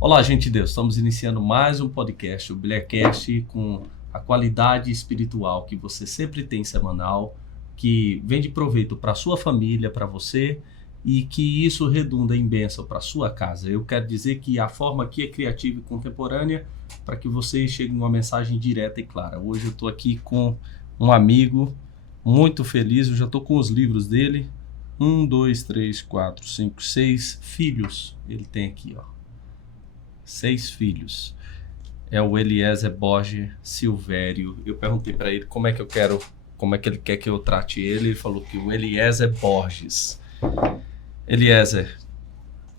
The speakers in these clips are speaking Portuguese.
Olá, gente de Deus, estamos iniciando mais um podcast, o Bilharcast, com a qualidade espiritual que você sempre tem semanal, que vem de proveito para a sua família, para você, e que isso redunda em bênção para a sua casa. Eu quero dizer que a forma aqui é criativa e contemporânea para que você chegue numa mensagem direta e clara. Hoje eu estou aqui com um amigo muito feliz, eu já estou com os livros dele, 1, 2, 3, 4, 5, 6 filhos ele tem aqui, ó. 6 filhos. É o Eliezer Borges Silvério. Eu perguntei para ele como é que ele quer que eu trate ele. Ele falou que o Eliezer Borges. Eliezer,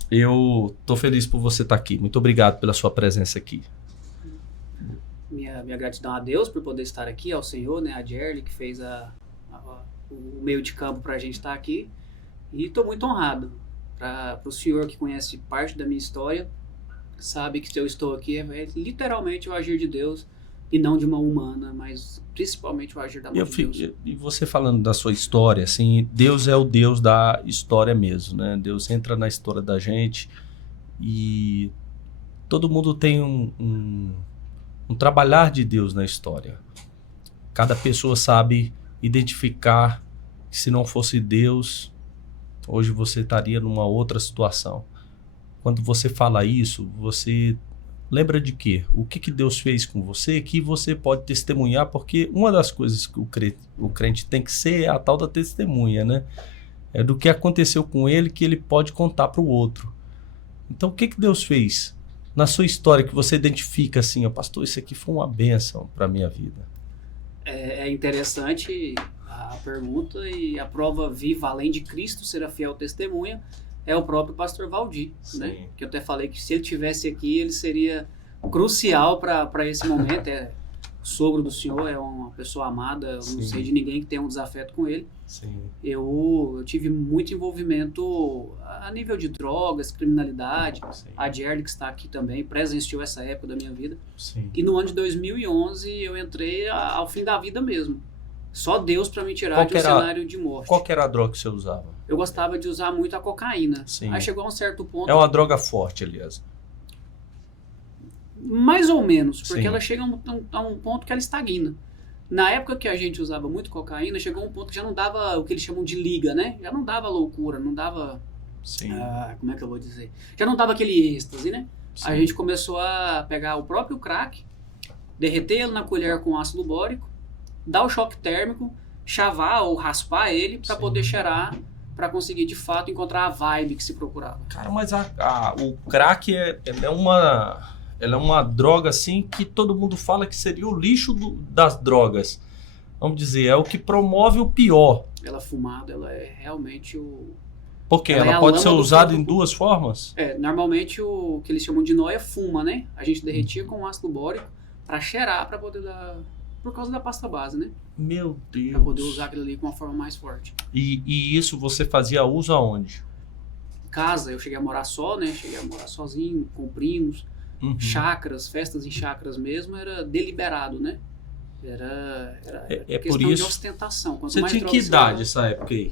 eu tô feliz por você estar aqui. Muito obrigado pela sua presença aqui. Minha gratidão a Deus por poder estar aqui, ao Senhor, né, a Jerry, que fez o meio de campo para a gente estar aqui. E estou muito honrado. Para o senhor que conhece parte da minha história, sabe que eu estou aqui é literalmente o agir de Deus e não de uma humana, mas principalmente o agir da mão de Deus. E você falando da sua história, assim, Deus é o Deus da história mesmo, né? Deus entra na história da gente e todo mundo tem um trabalhar de Deus na história. Cada pessoa sabe identificar que se não fosse Deus, hoje você estaria numa outra situação. Quando você fala isso, você lembra de quê? O que Deus fez com você que você pode testemunhar? Porque uma das coisas que o crente tem que ser é a tal da testemunha, né? É do que aconteceu com ele que ele pode contar para o outro. Então, o que Deus fez na sua história que você identifica assim, ó, pastor, isso aqui foi uma bênção para a minha vida? É interessante a pergunta e a prova viva, além de Cristo ser a fiel testemunha, é o próprio pastor Valdir, né? Que eu até falei que se ele tivesse aqui, ele seria crucial para esse momento. É o sogro do senhor, é uma pessoa amada, eu não sei de ninguém que tenha um desafeto com ele. Sim. Eu tive muito envolvimento a nível de drogas, criminalidade. Sim. A Jerry, que está aqui também, presenciou essa época da minha vida. Sim. E no ano de 2011 eu entrei ao fim da vida mesmo. Só Deus para me tirar de um cenário de morte. Qual que era a droga que você usava? Eu gostava de usar muito a cocaína. Sim. Aí chegou a um certo ponto... É uma droga forte, aliás. Mais ou menos, porque Sim. ela chega a um ponto que ela estagna. Na época que a gente usava muito cocaína, chegou a um ponto que já não dava o que eles chamam de liga, né? Já não dava loucura, não dava... Sim. Como é que eu vou dizer? Já não dava aquele êxtase, né? Sim. A gente começou a pegar o próprio crack, derreter ele na colher com ácido bórico, dar o choque térmico, chavar ou raspar ele para poder cheirar, para conseguir de fato encontrar a vibe que se procurava. Cara, mas o crack é uma droga assim que todo mundo fala que seria o lixo das drogas. Vamos dizer, é o que promove o pior. Ela fumada, ela é realmente o... Porque ela pode ser usada em duas formas? Normalmente o que eles chamam de nóia fuma, né? A gente derretia com ácido bórico para cheirar, para poder dar... Por causa da pasta base, né? Meu Deus. Pra poder usar aquilo ali com uma forma mais forte. E isso você fazia uso aonde? Casa, eu cheguei a morar só, né? Cheguei a morar sozinho, com primos. Chácaras, festas em chácaras mesmo, era deliberado, né? Era questão por isso, de ostentação. Quanto você mais tinha que idade essa época aí?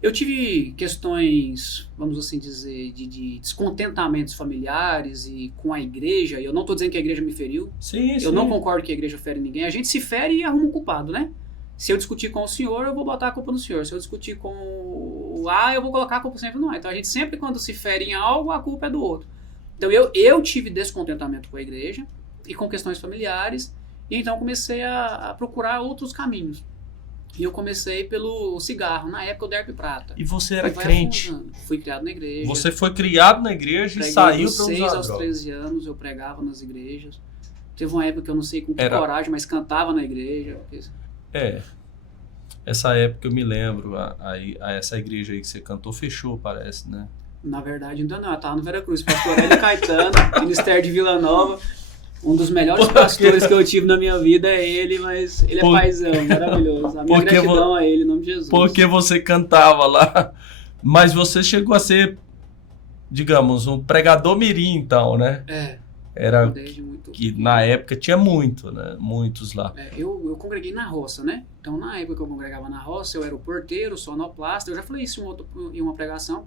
Eu tive questões, vamos assim dizer, de descontentamentos familiares e com a igreja. E eu não estou dizendo que a igreja me feriu. Sim. Eu não concordo que a igreja fere ninguém. A gente se fere e arruma um culpado, né? Se eu discutir com o senhor, eu vou botar a culpa no senhor. Se eu discutir com o A, eu vou colocar a culpa sempre no A. Então a gente sempre, quando se fere em algo, a culpa é do outro. Então eu tive descontentamento com a igreja e com questões familiares. E então comecei a procurar outros caminhos. E eu comecei pelo cigarro, na época o Derp Prata. E você era crente? Afundando. Fui criado na igreja. Você foi criado na igreja e saiu para usar droga? Dos 6 aos 13 anos eu pregava nas igrejas. Teve uma época que eu não sei com que coragem, mas cantava na igreja. Essa época eu me lembro, essa igreja aí que você cantou fechou, parece, né? Na verdade ainda não, eu tava no Veracruz. Pastor Hélio Caetano, Ministério de Vila Nova. Um dos melhores pastores que eu tive na minha vida é ele, mas ele é paizão, maravilhoso. A minha gratidão a ele, em nome de Jesus. Porque você cantava lá. Mas você chegou a ser, digamos, um pregador mirim, então, né? Era desde muito que na época tinha muito, né? Muitos lá. Eu congreguei na roça, né? Então, na época que eu congregava na roça, eu era o porteiro, sonoplasta. Eu já falei isso em uma pregação.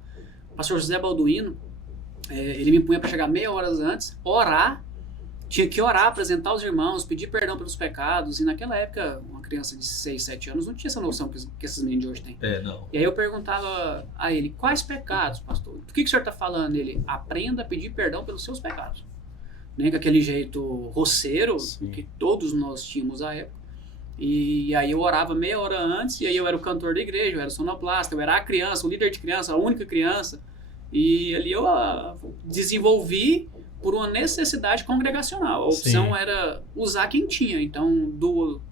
O pastor José Balduino, ele me punha para chegar meia hora antes, orar. Tinha que orar, apresentar os irmãos, pedir perdão pelos pecados. E naquela época, uma criança de 6, 7 anos não tinha essa noção que esses meninos de hoje têm. Não. E aí eu perguntava a ele, quais pecados, pastor? Do que o senhor está falando? Ele, aprenda a pedir perdão pelos seus pecados. Nem com aquele jeito roceiro, que todos nós tínhamos à época. E aí eu orava meia hora antes, e aí eu era o cantor da igreja, eu era o sonoplasta, eu era a criança, o líder de criança, a única criança. E ali eu desenvolvi por uma necessidade congregacional. A opção era usar quem tinha. Então,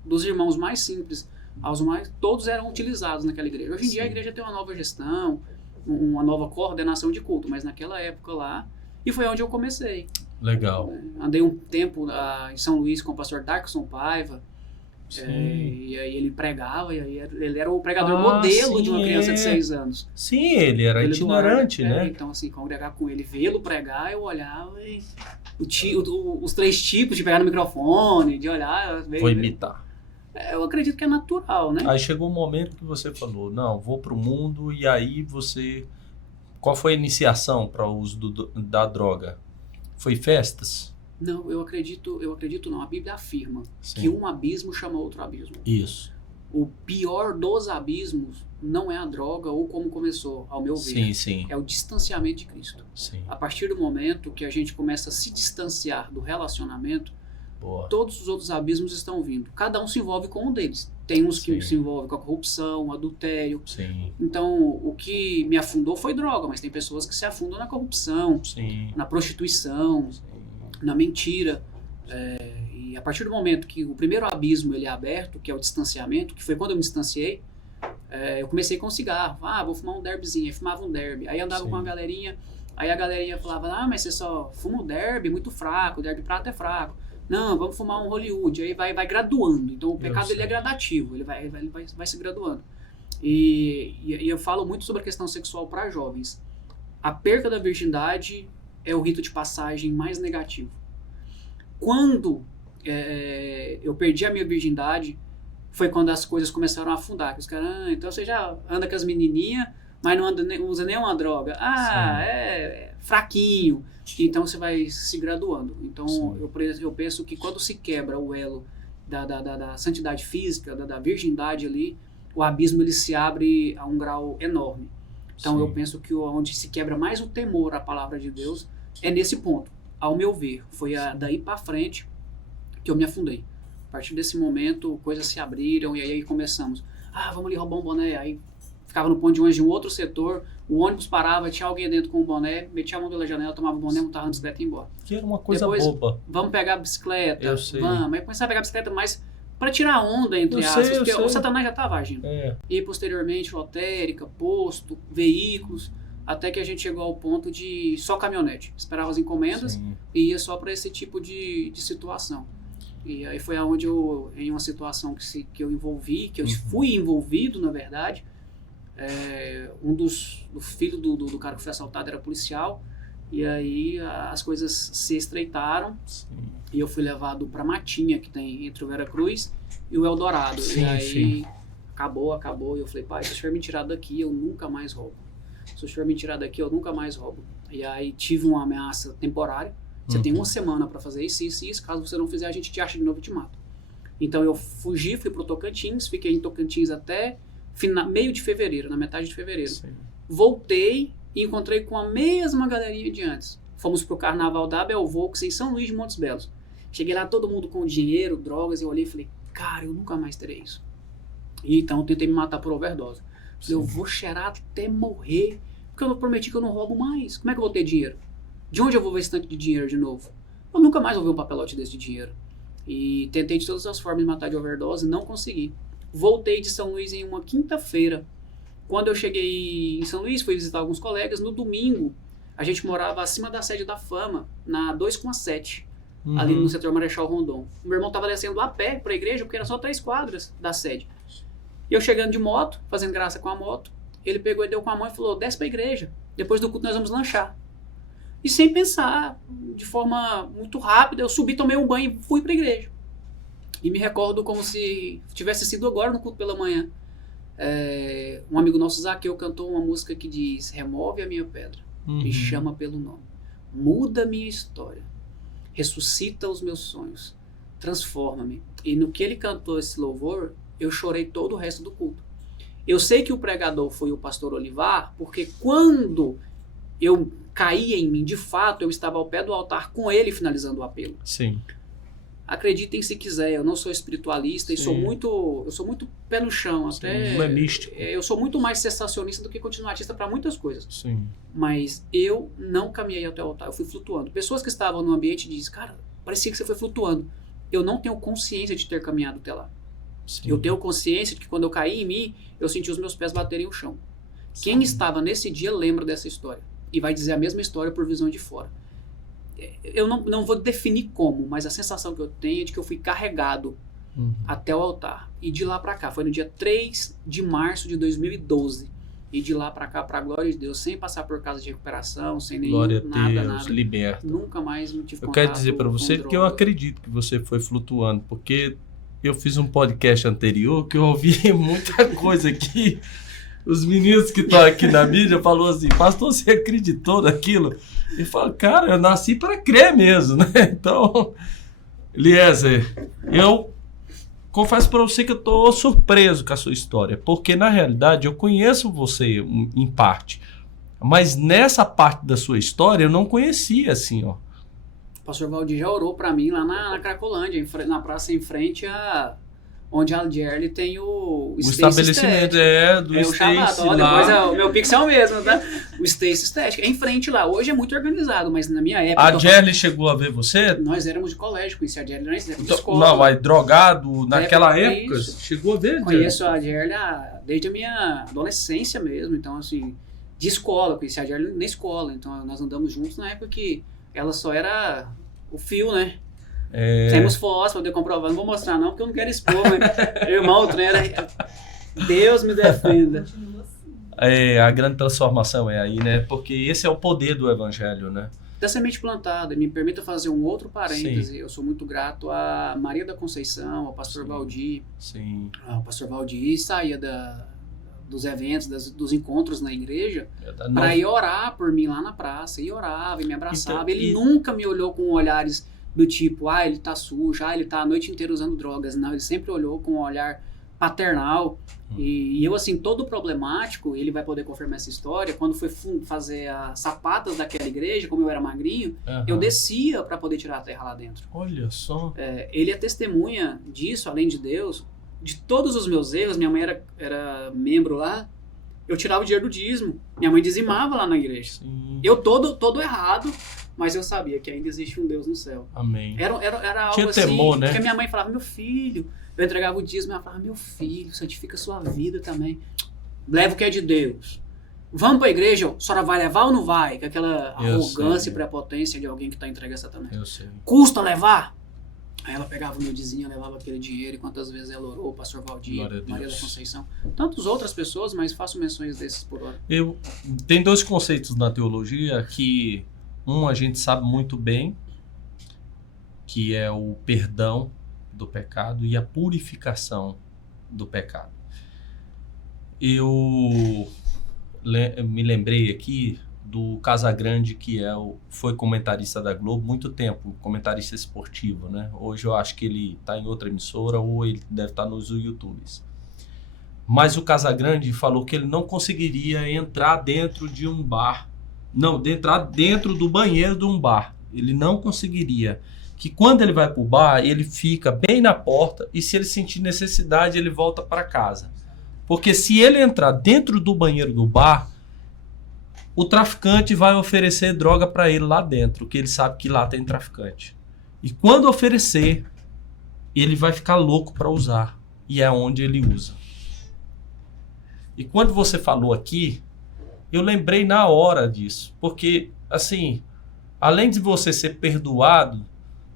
dos irmãos mais simples aos mais, todos eram utilizados naquela igreja. Hoje em dia a igreja tem uma nova gestão, uma nova coordenação de culto, mas naquela época lá, e foi onde eu comecei. Legal. Andei um tempo em São Luís com o pastor Darkson Paiva, e aí ele pregava, e aí ele era o pregador modelo de uma criança de 6 anos. Sim, ele era itinerante, né? Então, assim, congregar com ele, vê-lo pregar, eu olhava e os 3 tipos de pegar no microfone, de olhar... Vou imitar. Eu acredito que é natural, né? Aí chegou um momento que você falou, não, vou pro mundo, e aí você... Qual foi a iniciação para o uso da droga? Foi festas? Não, eu acredito não. A Bíblia afirma que um abismo chama outro abismo. Isso. O pior dos abismos não é a droga ou como começou, ao meu ver. Sim. É o distanciamento de Cristo. Sim. A partir do momento que a gente começa a se distanciar do relacionamento, todos os outros abismos estão vindo. Cada um se envolve com um deles. Tem uns que se envolvem com a corrupção, o adultério. Sim. Então, o que me afundou foi droga, mas tem pessoas que se afundam na corrupção, na prostituição, na mentira. E a partir do momento que o primeiro abismo ele é aberto, que é o distanciamento, que foi quando eu me distanciei, eu comecei com cigarro. Vou fumar um derbyzinho. Aí fumava um derby. Aí andava com uma galerinha, aí a galerinha falava, mas você só fuma um derby muito fraco, o derby prata é fraco. Não, vamos fumar um Hollywood. Aí vai graduando. Então o pecado ele é gradativo, ele vai se graduando. E eu falo muito sobre a questão sexual para jovens. A perca da virgindade é o rito de passagem mais negativo. Quando eu perdi a minha virgindade, foi quando as coisas começaram a afundar. Que os caras, então você já anda com as menininhas, mas não usa nenhuma droga. É fraquinho. Então você vai se graduando. Então eu penso que quando se quebra o elo da santidade física, da virgindade ali, o abismo ele se abre a um grau enorme. Então eu penso que onde se quebra mais o temor à palavra de Deus é nesse ponto. Ao meu ver, foi daí para frente que eu me afundei. A partir desse momento, coisas se abriram e aí começamos. Vamos ali roubar um boné. Aí ficava no ponto de ônibus de um outro setor, o ônibus parava, tinha alguém dentro com um boné, metia a mão pela janela, tomava o boné, montava a bicicleta e ia embora. Que era uma coisa depois, boba. Vamos pegar a bicicleta, Eu sei. Aí começava a pegar a bicicleta, mas para tirar onda, entre aspas, porque o Satanás já estava agindo. E posteriormente, lotérica, posto, veículos, até que a gente chegou ao ponto de só caminhonete. Esperava as encomendas e ia só para esse tipo de situação. E aí foi aonde em uma situação que eu envolvi, que eu fui envolvido, na verdade, do filho do cara que foi assaltado era policial, e aí as coisas se estreitaram, e eu fui levado para Matinha, que tem entre o Veracruz e o Eldorado. E aí acabou, e eu falei, pai, se o senhor me tirar daqui, eu nunca mais roubo. Se o senhor me tirar daqui, eu nunca mais roubo. E aí tive uma ameaça temporária. Você tem uma semana para fazer isso. Caso você não fizer, a gente te acha de novo e te mata. Então eu fugi, fui pro Tocantins, fiquei em Tocantins até meio de fevereiro, na metade de fevereiro. Voltei e encontrei com a mesma galerinha de antes. Fomos pro carnaval da Abel Volks em São Luís de Montes Belos. Cheguei lá, todo mundo com dinheiro, drogas, eu olhei e falei, cara, eu nunca mais terei isso. E então eu tentei me matar por overdose. Eu vou cheirar até morrer, porque eu prometi que eu não roubo mais. Como é que eu vou ter dinheiro? De onde eu vou ver esse tanto de dinheiro de novo? Eu nunca mais vou ver um papelote desse de dinheiro. E tentei de todas as formas me matar de overdose, não consegui. Voltei de São Luís em uma quinta-feira. Quando eu cheguei em São Luís, fui visitar alguns colegas. No domingo, a gente morava acima da sede da Fama, na 2,7, ali no setor Marechal Rondon. O meu irmão estava descendo a pé para a igreja, porque era só 3 quadras da sede. E eu chegando de moto, fazendo graça com a moto, ele pegou e deu com a mão e falou, desce pra igreja, depois do culto nós vamos lanchar. E sem pensar, de forma muito rápida, eu subi, tomei um banho e fui pra igreja. E me recordo como se tivesse sido agora no culto pela manhã. Um amigo nosso, Zaqueu, cantou uma música que diz, remove a minha pedra, me chama pelo nome, muda a minha história, ressuscita os meus sonhos, transforma-me. E no que ele cantou esse louvor, eu chorei todo o resto do culto. Eu sei que o pregador foi o pastor Olivar, porque quando eu caí em mim, de fato, eu estava ao pé do altar com ele finalizando o apelo. Sim. Acreditem se quiser, eu não sou espiritualista e eu sou muito pé no chão. Sim, até não é místico. Eu sou muito mais sensacionista do que continuatista para muitas coisas. Sim. Mas eu não caminhei até o altar, eu fui flutuando. Pessoas que estavam no ambiente dizem, cara, parecia que você foi flutuando. Eu não tenho consciência de ter caminhado até lá. Sim. Eu tenho consciência de que quando eu caí em mim, eu senti os meus pés baterem o chão. Sim. Quem estava nesse dia lembra dessa história. E vai dizer a mesma história por visão de fora. Eu não vou definir como, mas a sensação que eu tenho é de que eu fui carregado até o altar. E de lá pra cá, foi no dia 3 de março de 2012. E de lá pra cá, pra glória de Deus, sem passar por casa de recuperação, sem nenhum glória a Deus, nada. Liberta. Nunca mais me tive contato. Eu quero dizer pra você que eu acredito que você foi flutuando, porque eu fiz um podcast anterior que eu ouvi muita coisa aqui. Os meninos que estão aqui na mídia falaram assim, pastor, você acreditou naquilo? E falo, cara, eu nasci para crer mesmo, né? Então, Eliezer, eu confesso para você que eu estou surpreso com a sua história, porque na realidade eu conheço você em parte, mas nessa parte da sua história eu não conhecia assim, ó. O pastor Valdir já orou para mim lá na Cracolândia, na praça em frente onde a Gerli tem o estabelecimento do Stacy lá. Depois o meu pixel é o mesmo, tá? O Stacy Estética. É em frente lá. Hoje é muito organizado, mas na minha época... A Gerli chegou a ver você? Nós éramos de colégio, conheci a Gerli, nós éramos de escola. Não, mas drogado naquela época? Chegou a ver? Conheço a Gerli desde a minha adolescência mesmo, então assim, de escola, conheci a Gerli na escola, então nós andamos juntos na época que ela só era o fio, né? Temos fotos para poder comprovar, não vou mostrar não, porque eu não quero expor, mas irmão, o trem era... Deus me defenda. A grande transformação é aí, né? Porque esse é o poder do evangelho, né? Da semente plantada, me permita fazer um outro parêntese. Sim. Eu sou muito grato a Maria da Conceição, ao pastor Valdir. Sim. O pastor Valdir saía dos eventos, dos encontros na igreja, para ir orar por mim lá na praça. E orava, e me abraçava. Então, ele nunca me olhou com olhares do tipo, ele tá sujo, ele tá a noite inteira usando drogas. Não, ele sempre olhou com um olhar paternal. E eu, assim, todo problemático, ele vai poder confirmar essa história, quando foi fazer as sapatas daquela igreja, como eu era magrinho, eu descia para poder tirar a terra lá dentro. Olha só. Ele é testemunha disso, além de Deus, de todos os meus erros. Minha mãe era membro lá, eu tirava o dinheiro do dízimo, minha mãe dizimava lá na igreja. Sim. Eu todo errado, mas eu sabia que ainda existe um Deus no céu. Amém. Era algo Tinha assim, temor, né? Porque a minha mãe falava, meu filho, eu entregava o dízimo, ela falava, meu filho, santifica a sua vida também. Leva o que é de Deus. Vamos pra igreja, a senhora vai levar ou não vai? Com aquela arrogância e prepotência de alguém que está entregue a Satanás. Eu sei. Custa levar? Aí ela pegava o meu dizinho, levava aquele dinheiro, e quantas vezes ela orou, o pastor Valdir, Maria da Conceição. Tantas outras pessoas, mas faço menções desses por hora. Tem dois conceitos na teologia que a gente sabe muito bem, que é o perdão do pecado e a purificação do pecado. Eu me lembrei aqui do Casagrande, que foi comentarista da Globo muito tempo, comentarista esportivo, né? Hoje eu acho que ele está em outra emissora ou ele deve estar nos YouTubes. Mas o Casagrande falou que ele não conseguiria entrar dentro de um bar, entrar dentro do banheiro de um bar. Ele não conseguiria. Que quando ele vai para o bar, ele fica bem na porta e se ele sentir necessidade, ele volta para casa. Porque se ele entrar dentro do banheiro do bar, o traficante vai oferecer droga para ele lá dentro, que ele sabe que lá tem traficante. E quando oferecer, ele vai ficar louco para usar. E é onde ele usa. E quando você falou aqui, eu lembrei na hora disso. Porque, assim, além de você ser perdoado,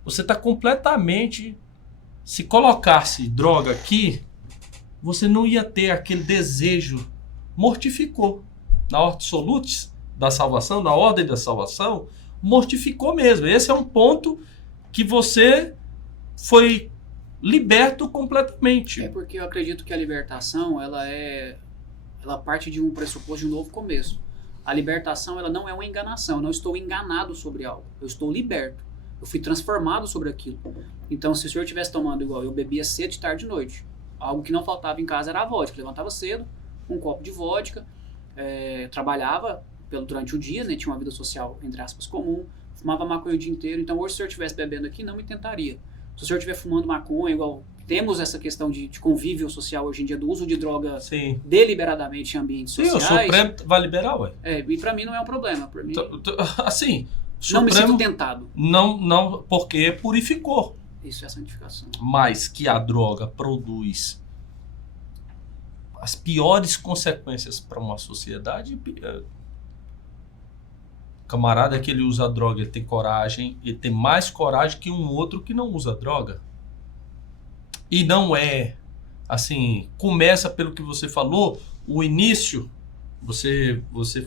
você está completamente... Se colocasse droga aqui, você não ia ter aquele desejo mortificou. Na Hortus Solutis da salvação, na ordem da salvação, mortificou mesmo. Esse é um ponto que você foi liberto completamente. É porque eu acredito que a libertação, ela parte de um pressuposto de um novo começo. A libertação, ela não é uma enganação. Eu não estou enganado sobre algo. Eu estou liberto. Eu fui transformado sobre aquilo. Então, se o senhor estivesse tomando igual eu bebia cedo, de tarde e de noite. Algo que não faltava em casa era a vodka. Eu levantava cedo, um copo de vodka, trabalhava durante o dia, né, tinha uma vida social, entre aspas, comum, fumava maconha o dia inteiro. Então, hoje, se o senhor estivesse bebendo aqui, não me tentaria. Se o senhor estiver fumando maconha, igual temos essa questão de convívio social hoje em dia, do uso de droga deliberadamente em ambientes sociais. Sim, o Supremo vai liberar, ué. E pra mim não é um problema. Pra mim, assim, não me Supremo, sinto tentado. Não, porque purificou. Isso é santificação. Mas que a droga produz as piores consequências para uma sociedade. Camarada que ele usa droga, ele tem coragem, ele tem mais coragem que um outro que não usa droga. E não é, assim, começa pelo que você falou, o início, você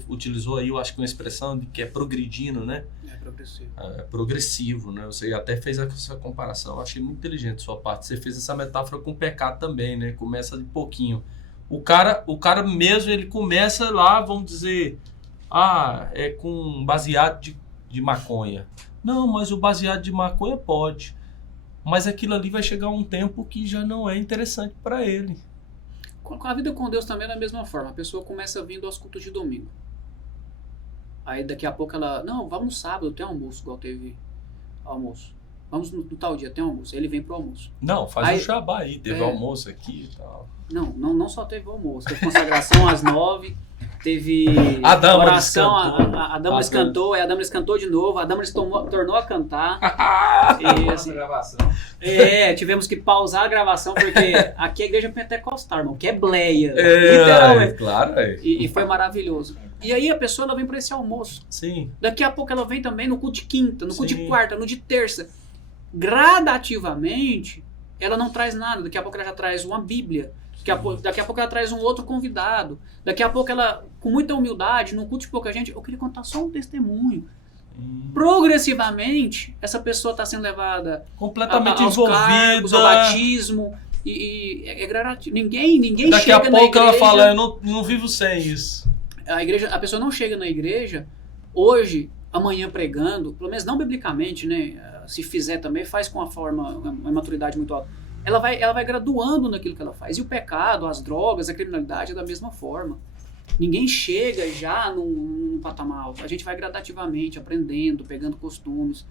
utilizou aí, eu acho que uma expressão de que é progredindo, né? É progressivo. É progressivo, né? Você até fez essa comparação, eu achei muito inteligente a sua parte. Você fez essa metáfora com o pecado também, né? Começa de pouquinho. O cara mesmo, ele começa lá, vamos dizer, é com baseado de maconha. Não, mas o baseado de maconha pode. Mas aquilo ali vai chegar um tempo que já não é interessante para ele. Com a vida com Deus também é da mesma forma. A pessoa começa vindo aos cultos de domingo. Aí daqui a pouco ela... Não, vamos no sábado, tem almoço, igual teve almoço. Vamos no tal dia, tem almoço. Aí ele vem pro almoço. Não, faz um jabá aí. Teve almoço aqui e tal. Não só teve almoço. Teve consagração às 9. Teve a oração, a Damaris cantou, a Damaris cantou de novo, a Damaris tornou a cantar. E, assim, gravação. Tivemos que pausar a gravação, porque aqui é a igreja pentecostal, irmão, que é bleia, literalmente. Claro, E foi maravilhoso. E aí a pessoa ela vem para esse almoço. Sim. Daqui a pouco ela vem também no culto de quinta, no culto de quarta, no de terça. Gradativamente, ela não traz nada. Daqui a pouco ela já traz uma Bíblia. Daqui a pouco ela traz um outro convidado. Daqui a pouco ela, com muita humildade, num culto de pouca gente, eu queria contar só um testemunho. Progressivamente, essa pessoa está sendo levada completamente aos envolvida, cargos, ao batismo. E é gradativo. Ninguém daqui chega a pouco na igreja, ela fala, eu não vivo sem isso. A pessoa não chega na igreja hoje, amanhã pregando, pelo menos não biblicamente, né? Se fizer também, faz com uma maturidade muito alta. Ela vai graduando naquilo que ela faz. E o pecado, as drogas, a criminalidade é da mesma forma. Ninguém chega já num patamar alto. A gente vai gradativamente aprendendo, pegando costumes.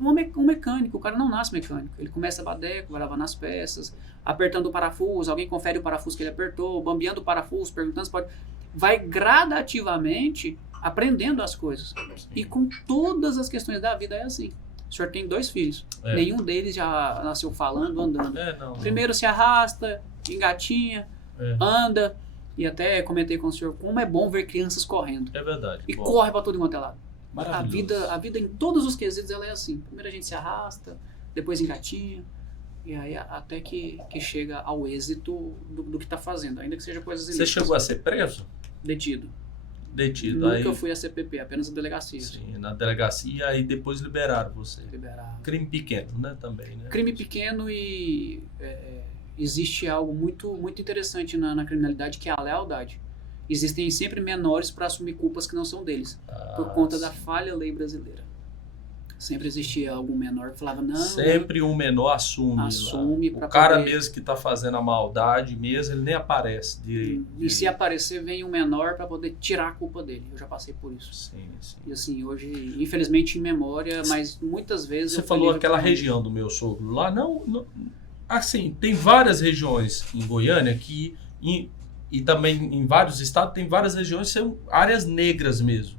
Um mecânico, o cara não nasce mecânico. Ele começa badeco, vai lavar nas peças, apertando o parafuso, alguém confere o parafuso que ele apertou, bambeando o parafuso, perguntando se pode... Vai gradativamente aprendendo as coisas. E com todas as questões da vida é assim. O senhor tem 2 filhos. Nenhum deles já nasceu falando, andando. Primeiro se arrasta, engatinha, anda. E até comentei com o senhor como é bom ver crianças correndo. É verdade. E corre pra todo quanto é lado. A Maravilhoso. vida em todos os quesitos ela é assim. Primeiro a gente se arrasta, depois engatinha. E aí até que chega ao êxito do que está fazendo. Ainda que seja coisas ilícitas. Você chegou a ser preso? Detido. Nunca aí... fui a CPP, apenas a delegacia. Sim, na delegacia e depois liberaram você. Liberaram. Crime pequeno, né? Também, né? Crime pequeno e existe algo muito, muito interessante na criminalidade que é a lealdade. Existem sempre menores para assumir culpas que não são deles. Por conta da falha lei brasileira. Sempre existia algum menor que falava, não... Sempre um menor assume. O cara mesmo que está fazendo a maldade mesmo, ele nem aparece. E se aparecer, vem um menor para poder tirar a culpa dele. Eu já passei por isso. Sim. E assim, hoje, infelizmente em memória, mas muitas vezes... Você falou aquela região do meu sogro lá, não... Assim, tem várias regiões em Goiânia que... E também em vários estados, tem várias regiões que são áreas negras mesmo.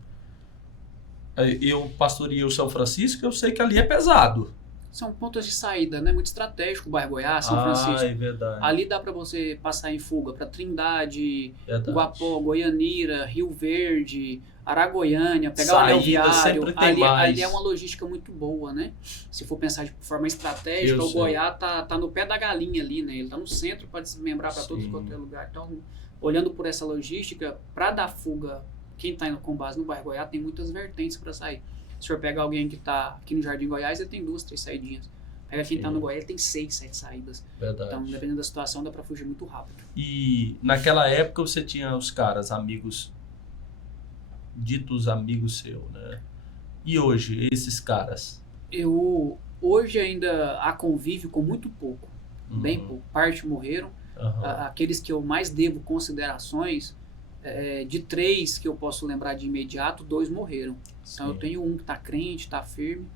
Eu pastoreei o São Francisco, eu sei que ali é pesado. São pontos de saída, né? Muito estratégico o bairro Goiás, São Francisco. É verdade. Ali dá para você passar em fuga para Trindade, verdade. Guapó, Goianira, Rio Verde, Aragoiânia, pegar o anel viário. Ali é uma logística muito boa, né? Se for pensar de forma estratégica, o Goiás tá no pé da galinha ali, né? Ele tá no centro para desmembrar para todos quanto é lugar. Então, olhando por essa logística, para dar fuga, quem está com base no bairro Goiás tem muitas vertentes para sair. Se o senhor pega alguém que está aqui no Jardim Goiás, ele tem 2, 3 saidinhas. Pega quem está no Goiás, ele tem 6, 7 saídas. Verdade. Então, dependendo da situação, dá para fugir muito rápido. E naquela época você tinha os caras, amigos, ditos amigos seus, né? E hoje, esses caras? Hoje ainda há convívio com muito pouco, bem pouco. Parte morreram. Aqueles que eu mais devo considerações, de 3 que eu posso lembrar de imediato, 2 morreram. Então eu tenho um que está crente, está firme.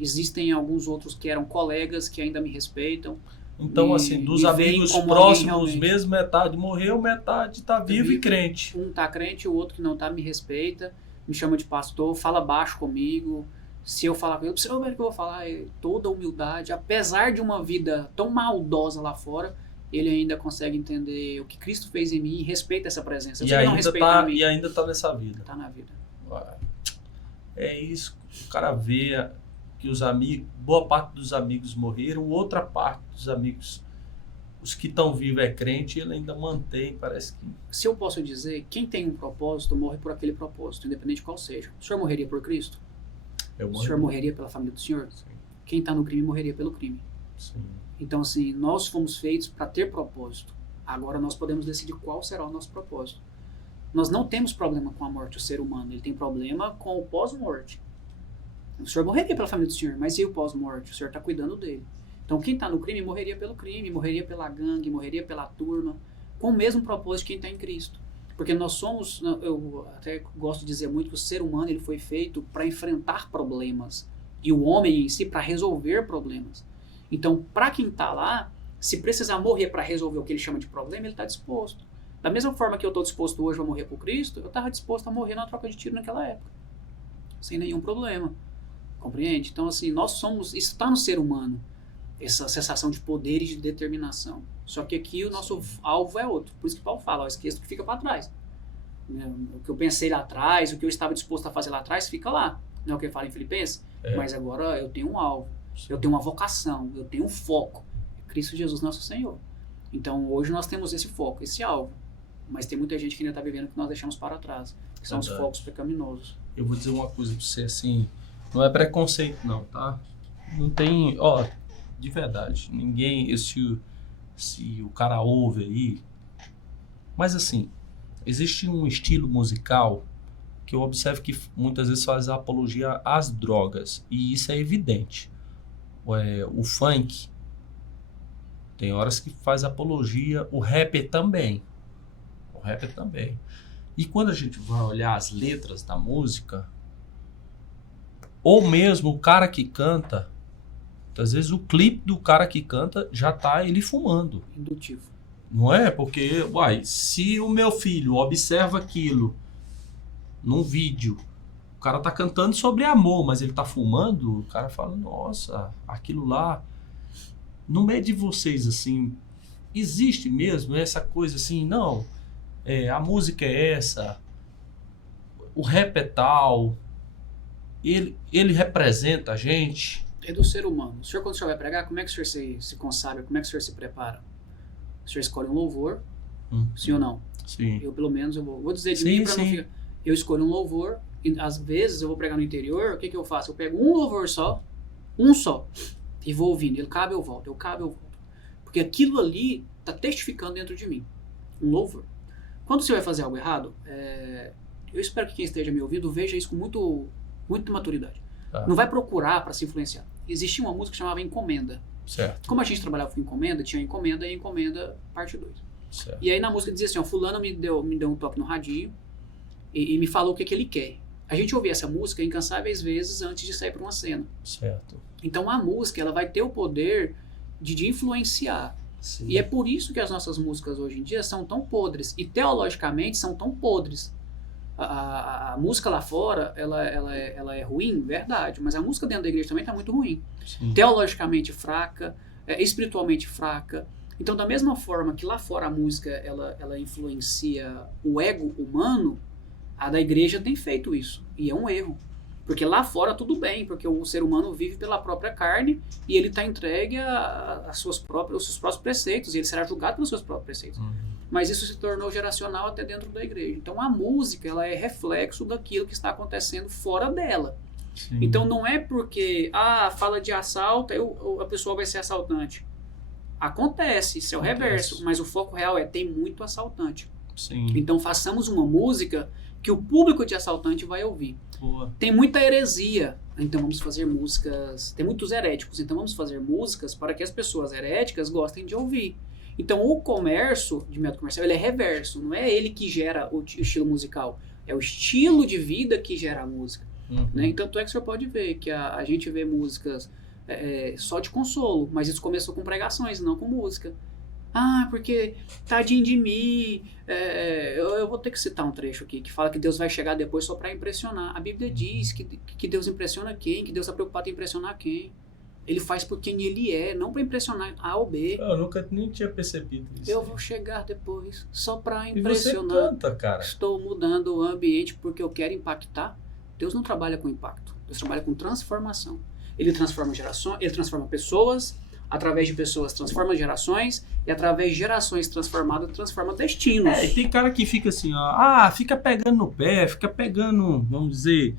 Existem alguns outros que eram colegas que ainda me respeitam. Então, assim, dos amigos próximos mesmo, metade morreu, metade está vivo e crente. Um está crente, o outro que não está me respeita, me chama de pastor, fala baixo comigo. Se eu falar com ele, você vai ver o que eu vou falar, toda humildade. Apesar de uma vida tão maldosa lá fora, ele ainda consegue entender o que Cristo fez em mim e respeita essa presença. E ainda está nessa vida. Está na vida. É isso, o cara vê que os amigos, boa parte dos amigos morreram, outra parte dos amigos, os que estão vivos é crente, ele ainda mantém, parece que... Se eu posso dizer, quem tem um propósito, morre por aquele propósito, independente de qual seja. O senhor morreria por Cristo? O senhor morreria pela família do senhor? Sim. Quem está no crime morreria pelo crime. Sim. Então, assim, nós fomos feitos para ter propósito. Agora nós podemos decidir qual será o nosso propósito. Nós não temos problema com a morte, o ser humano. Ele tem problema com o pós-morte. O senhor morreria pela família do senhor, mas e o pós-morte? O senhor está cuidando dele. Então, quem está no crime morreria pelo crime, morreria pela gangue, morreria pela turma, com o mesmo propósito de quem está em Cristo. Porque nós somos, eu até gosto de dizer muito que o ser humano ele foi feito para enfrentar problemas. E o homem em si para resolver problemas. Então, para quem está lá, se precisar morrer para resolver o que ele chama de problema, ele está disposto. Da mesma forma que eu estou disposto hoje a morrer por Cristo, eu estava disposto a morrer na troca de tiro naquela época. Sem nenhum problema. Compreende? Então, assim, nós somos... Isso está no ser humano. Essa sensação de poder e de determinação. Só que aqui o nosso alvo é outro. Por isso que Paulo fala, esqueça o que fica para trás. O que eu pensei lá atrás, o que eu estava disposto a fazer lá atrás, fica lá. Não é o que ele fala em Filipenses? Mas agora eu tenho um alvo. Eu tenho uma vocação. Eu tenho um foco. Cristo Jesus nosso Senhor. Então, hoje nós temos esse foco, esse alvo. Mas tem muita gente que ainda está vivendo que nós deixamos para trás. Que são os focos pecaminosos. Eu vou dizer uma coisa para você, assim... Não é preconceito, não, tá? Não tem... de verdade. Ninguém... Se o cara ouve aí... Mas, assim... Existe um estilo musical que eu observo que muitas vezes faz apologia às drogas. E isso é evidente. O funk... Tem horas que faz apologia. O rapper também. E quando a gente vai olhar as letras da música... Ou mesmo o cara que canta, às vezes o clipe do cara que canta já tá ele fumando. Indutivo. Não é? Porque, se o meu filho observa aquilo num vídeo, o cara tá cantando sobre amor, mas ele tá fumando, o cara fala, nossa, aquilo lá, no meio de vocês, assim, existe mesmo essa coisa assim, não, a música é essa, o rap é tal... Ele representa a gente. É do ser humano. O senhor, quando o senhor vai pregar, como é que o senhor se consagra? Como é que o senhor se prepara? O senhor escolhe um louvor, sim ou não? Sim. Eu, pelo menos, eu vou dizer de mim para não ficar... Eu escolho um louvor, e às vezes eu vou pregar no interior, o que eu faço? Eu pego um louvor só, e vou ouvindo. Ele cabe, eu volto. Porque aquilo ali está testificando dentro de mim. Um louvor. Quando você vai fazer algo errado, eu espero que quem esteja me ouvindo veja isso com muita maturidade. Não vai procurar para se influenciar. Existia uma música que chamava Encomenda. Certo. Como a gente trabalhava com encomenda, tinha Encomenda e Encomenda parte 2. Certo. E aí na música dizia assim, fulano me deu um toque no radinho e me falou o que ele quer. A gente ouvia essa música incansáveis vezes antes de sair para uma cena. Certo. Então a música ela vai ter o poder de influenciar. Sim. E é por isso que as nossas músicas hoje em dia são tão podres. E teologicamente são tão podres. A música lá fora, ela é ruim, verdade, mas a música dentro da igreja também está muito ruim. Sim. Teologicamente fraca, espiritualmente fraca. Então, da mesma forma que lá fora a música ela influencia o ego humano, a da igreja tem feito isso. E é um erro. Porque lá fora tudo bem, porque o ser humano vive pela própria carne e ele está entregue aos seus próprios preceitos, e ele será julgado pelos seus próprios preceitos. mas isso se tornou geracional até dentro da igreja. Então a música, ela é reflexo daquilo que está acontecendo fora dela. Sim. Então não é porque, fala de assalto, a pessoa vai ser assaltante. Acontece, isso é o reverso, mas o foco real tem muito assaltante. Sim. Então façamos uma música que o público de assaltante vai ouvir. Boa. Tem muita heresia, então vamos fazer músicas... Tem muitos heréticos, então vamos fazer músicas para que as pessoas heréticas gostem de ouvir. Então o comércio, de método comercial, ele é reverso, não é ele que gera o estilo musical, é o estilo de vida que gera a música. Né? Então tanto é que o senhor pode ver que a gente vê músicas só de consolo, mas isso começou com pregações, não com música. Porque tadinho de mim, eu vou ter que citar um trecho aqui, que fala que Deus vai chegar depois só para impressionar. A Bíblia diz que Deus impressiona quem? Que Deus está preocupado em impressionar quem? Ele faz por quem ele é, não para impressionar A ou B. Eu nunca nem tinha percebido isso. Eu vou chegar depois só para E impressionar. você canta, cara. Estou mudando o ambiente porque eu quero impactar. Deus não trabalha com impacto, Deus trabalha com transformação. Ele transforma gerações, ele transforma pessoas, através de pessoas transforma gerações, e através de gerações transformadas transforma destinos. E tem cara que fica assim, ó, fica pegando no pé, fica pegando, vamos dizer...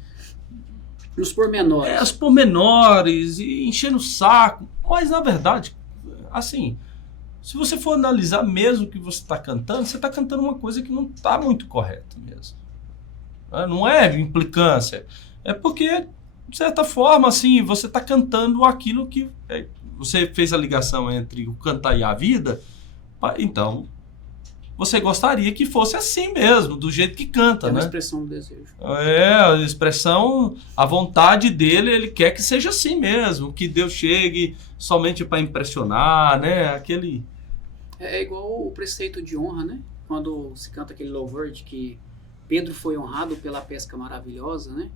Nos pormenores. Os pormenores, e enchendo o saco. Mas, na verdade, assim, se você for analisar mesmo o que você está cantando, você está cantando uma coisa que não está muito correta mesmo. Não é implicância. É porque, de certa forma, assim, você está cantando aquilo que... Você fez a ligação entre o cantar e a vida, então você gostaria que fosse assim mesmo, do jeito que canta, né? É uma expressão do desejo. A expressão, a vontade dele, ele quer que seja assim mesmo, que Deus chegue somente para impressionar, né? Aquele... É igual o preceito de honra, né? Quando se canta aquele louvor de que Pedro foi honrado pela pesca maravilhosa, né?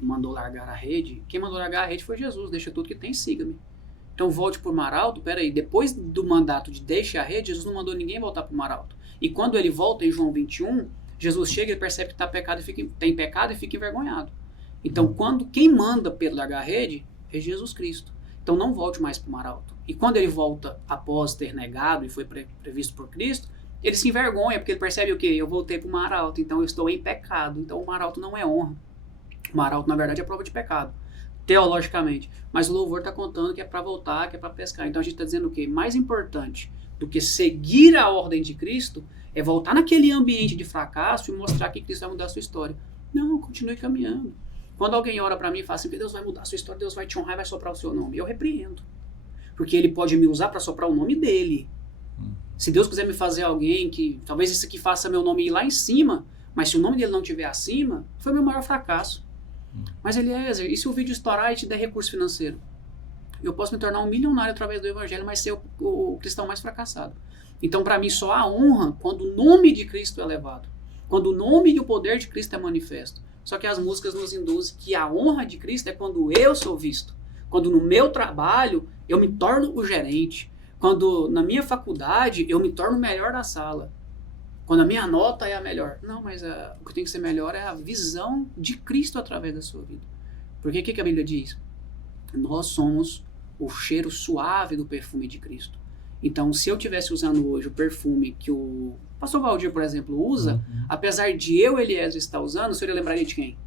Mandou largar a rede. Quem mandou largar a rede foi Jesus. Deixa tudo que tem, siga-me. Então volte para o mar alto. Peraí, depois do mandato de deixe a rede, Jesus não mandou ninguém voltar para o mar alto. E quando ele volta em João 21, Jesus chega e percebe que tem pecado e fica envergonhado. Então quem manda Pedro largar a rede é Jesus Cristo. Então não volte mais para o mar alto. E quando ele volta após ter negado e foi previsto por Cristo, ele se envergonha porque ele percebe o quê? Eu voltei para o mar alto, então eu estou em pecado. Então o mar alto não é honra. O mar alto, na verdade, é prova de pecado, teologicamente. Mas o louvor está contando que é para voltar, que é para pescar. Então a gente está dizendo o quê? Mais importante do que seguir a ordem de Cristo é voltar naquele ambiente de fracasso e mostrar que Cristo vai mudar a sua história. Não, continue caminhando. Quando alguém ora para mim e fala assim, Deus vai mudar a sua história, Deus vai te honrar e vai soprar o seu nome, eu repreendo. Porque ele pode me usar para soprar o nome dele. Se Deus quiser me fazer alguém que, talvez isso aqui faça meu nome ir lá em cima, mas se o nome dele não estiver acima, foi meu maior fracasso. Mas Eliezer, e se o vídeo estourar e te der recurso financeiro? Eu posso me tornar um milionário através do evangelho, mas ser o cristão mais fracassado. Então, para mim, só há honra quando o nome de Cristo é levado. Quando o nome e o poder de Cristo é manifesto. Só que as músicas nos induzem que a honra de Cristo é quando eu sou visto. Quando no meu trabalho eu me torno o gerente. Quando na minha faculdade eu me torno o melhor da sala. Quando a minha nota é a melhor. Não, mas o que tem que ser melhor é a visão de Cristo através da sua vida. Porque o que a Bíblia diz? Nós somos o cheiro suave do perfume de Cristo. Então, se eu estivesse usando hoje o perfume que o pastor Valdir, por exemplo, usa, apesar de Eliezer, estar usando, o senhor lembraria de quem?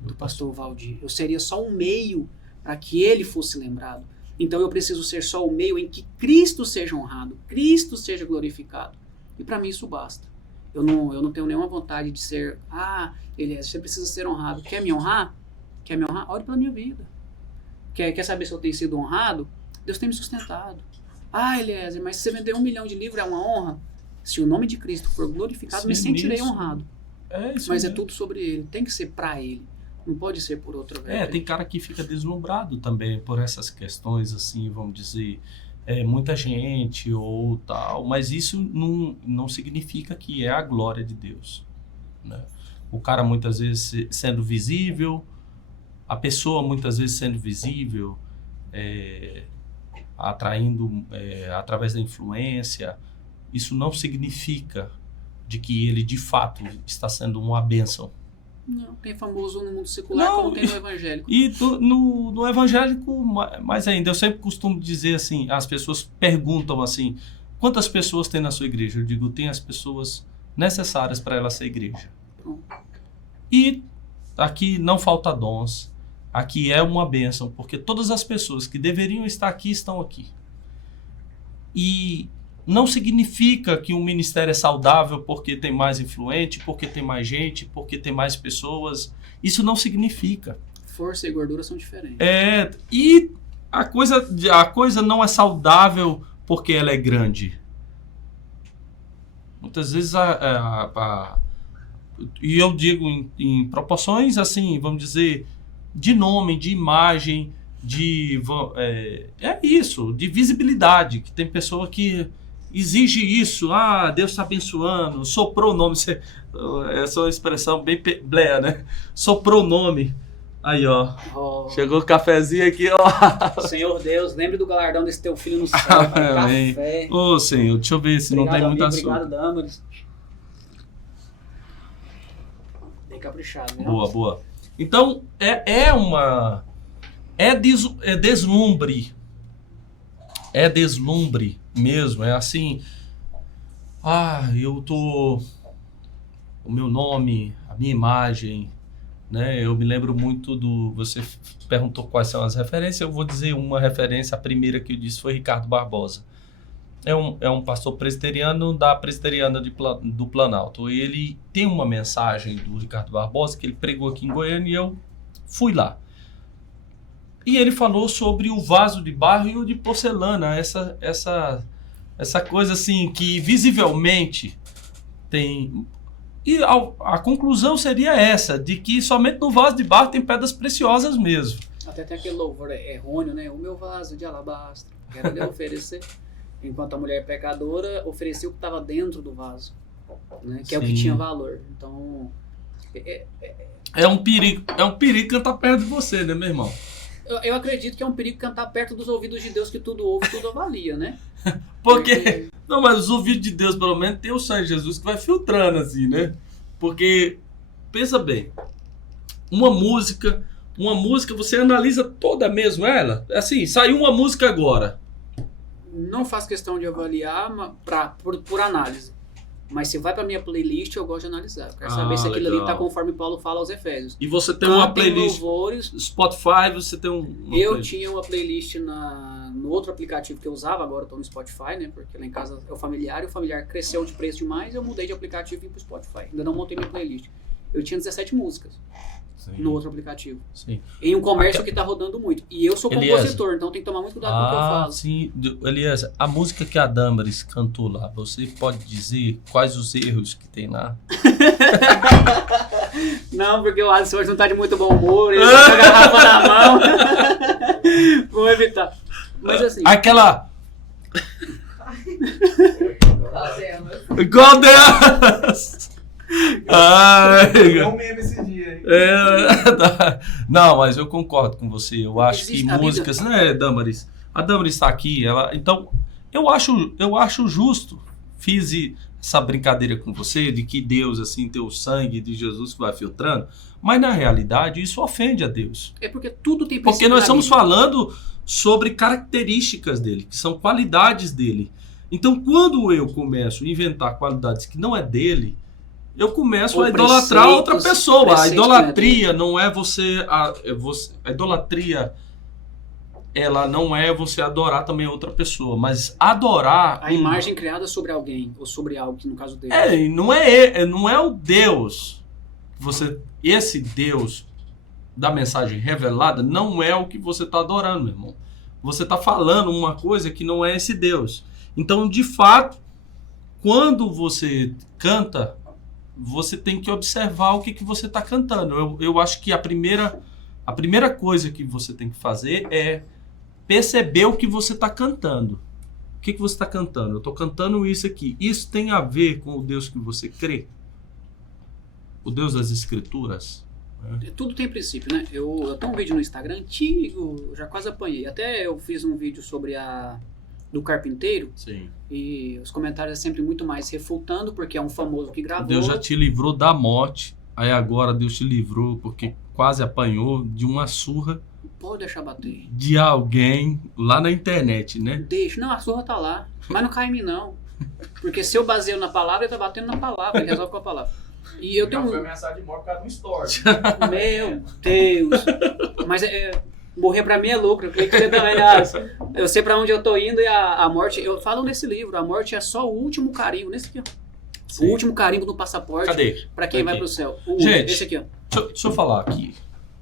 Do pastor Valdir. Eu seria só um meio para que ele fosse lembrado. Então, eu preciso ser só o meio em que Cristo seja honrado, Cristo seja glorificado. E para mim isso basta. Eu não tenho nenhuma vontade de ser, Eliezer, você precisa ser honrado. Quer me honrar? Quer me honrar? Olhe pela minha vida. Quer saber se eu tenho sido honrado? Deus tem me sustentado. Eliezer, mas se você vender 1 milhão de livros é uma honra? Se o nome de Cristo for glorificado, me sentirei honrado. Mas mesmo. É tudo sobre Ele. Tem que ser para Ele. Não pode ser por outra vez. Tem cara que fica deslumbrado também por essas questões, assim, vamos dizer, muita gente ou tal, mas isso não significa que é a glória de Deus, né? O cara muitas vezes sendo visível, a pessoa muitas vezes sendo visível, atraindo através da influência, isso não significa de que ele de fato está sendo uma bênção. Não, tem famoso no mundo secular como tem no evangélico. E no evangélico, mais ainda, eu sempre costumo dizer assim, as pessoas perguntam assim, Quantas pessoas tem na sua igreja? Eu digo, tem as pessoas necessárias para ela ser igreja. E aqui não falta dons, aqui é uma bênção, porque todas as pessoas que deveriam estar aqui estão aqui. E não significa que um ministério é saudável porque tem mais influente, porque tem mais gente, porque tem mais pessoas. Isso não significa. Força e gordura são diferentes. E a coisa não é saudável porque ela é grande. Muitas vezes e eu digo em proporções assim, vamos dizer, de nome, de imagem, de visibilidade, que tem pessoa que exige isso. Deus está abençoando, soprou o nome, essa é uma expressão bem blé, né? Soprou o nome. Aí, ó. Chegou o cafezinho aqui, ó. Senhor Deus, lembre do galardão desse teu filho no céu. Café. Ô, Senhor, deixa eu ver se obrigado, não tem muita açúcar. Obrigado, Damaris. Bem caprichado, né? Boa. Então, é deslumbre. É deslumbre mesmo. É assim. O meu nome, a minha imagem, né? Eu me lembro muito você perguntou quais são as referências, eu vou dizer uma referência, a primeira que eu disse foi Ricardo Barbosa. É um pastor presbiteriano da Presbiteriana do Planalto. Ele tem uma mensagem do Ricardo Barbosa que ele pregou aqui em Goiânia e eu fui lá. E ele falou sobre o vaso de barro e o de porcelana, essa coisa assim que visivelmente tem... E a conclusão seria essa, de que somente no vaso de barro tem pedras preciosas mesmo. Até tem aquele louvor errôneo, né? O meu vaso de alabastro, quero lhe oferecer. Enquanto a mulher pecadora ofereceu o que estava dentro do vaso, né? Que é o que tinha valor. Então... É um perigo cantar perto de você, né, meu irmão? Eu acredito que é um perigo cantar perto dos ouvidos de Deus, que tudo ouve, tudo avalia, né? Porque... Não, mas os ouvidos de Deus, pelo menos, tem o sangue de Jesus que vai filtrando, assim, né? Porque, pensa bem, uma música, você analisa toda mesmo ela? Assim, saiu uma música agora. Não faço questão de avaliar por análise. Mas se vai pra minha playlist, eu gosto de analisar. Eu quero saber se aquilo ali tá conforme Paulo fala aos Efésios. E você tem uma playlist louvores, Spotify, você tem tinha uma playlist no outro aplicativo que eu usava, agora eu tô no Spotify, né? Porque lá em casa é o familiar, e o familiar cresceu de preço demais, eu mudei de aplicativo e vim pro Spotify. Ainda não montei minha playlist. Eu tinha 17 músicas. Sim. No outro aplicativo. Sim. Em um comércio que tá rodando muito. E eu sou compositor, então tem que tomar muito cuidado com o que eu falo. Sim, Elias, a música que a Damaris cantou lá, você pode dizer quais os erros que tem lá? Não, porque o Alisson hoje não tá de muito bom humor, ele tá com a garrafa na mão. Vou evitar. Mas assim... Aquela... God Deus! Não mesmo esse dia, hein? Não, mas eu concordo com você. Eu acho que músicas, né, Damaris? A Damaris está aqui, então eu acho justo. Fiz essa brincadeira com você de que Deus assim tem o sangue de Jesus que vai filtrando, mas na realidade isso ofende a Deus. É porque tudo tem princípio. Porque nós estamos falando sobre características dele, que são qualidades dele. Então, quando eu começo a inventar qualidades que não é dele, eu começo a idolatrar outra pessoa. A idolatria não é você... A idolatria, ela não é você adorar também outra pessoa, mas adorar... A imagem criada sobre alguém, ou sobre algo, que no caso dele... Não é o Deus. Esse Deus da mensagem revelada não é o que você está adorando, meu irmão. Você está falando uma coisa que não é esse Deus. Então, de fato, quando você canta... você tem que observar o que você está cantando. Eu acho que a primeira coisa que você tem que fazer é perceber o que você está cantando. O que você está cantando? Eu estou cantando isso aqui. Isso tem a ver com o Deus que você crê? O Deus das Escrituras? Tudo tem princípio, né? Eu tenho um vídeo no Instagram antigo, já quase apanhei. Até eu fiz um vídeo sobre do carpinteiro. Sim. E os comentários é sempre muito mais refutando, porque é um famoso que gravou. Deus já te livrou da morte, aí agora Deus te livrou porque quase apanhou de uma surra. Pode deixar bater. de alguém lá na internet, né? Deixa. Não, a surra tá lá. Mas não cai em mim, não. Porque se eu baseio na palavra, ele tá batendo na palavra. Ele resolve com a palavra. E eu tenho Já foi ameaçado de morte por causa de um story. Meu Deus. Mas morrer pra mim é lucro. Eu creio que você também, né? Eu sei pra onde eu tô indo e a morte... Eu falo nesse livro, a morte é só o último carimbo. Nesse aqui, ó. Sim. O último carimbo do passaporte. Cadê? Pra quem vai Aqui. pro céu. Gente, Esse aqui, ó. Deixa eu falar aqui.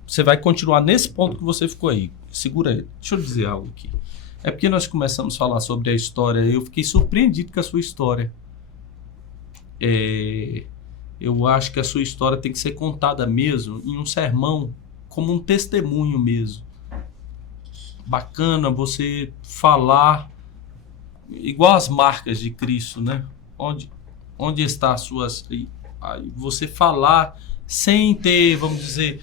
Você vai continuar nesse ponto que você ficou aí. Segura aí. Deixa eu dizer algo aqui. É porque nós começamos a falar sobre a história e eu fiquei surpreendido com a sua história. Eu acho que a sua história tem que ser contada mesmo em um sermão, como um testemunho mesmo. Bacana você falar igual as marcas de Cristo, né? Onde está as suas... Você falar sem ter, vamos dizer...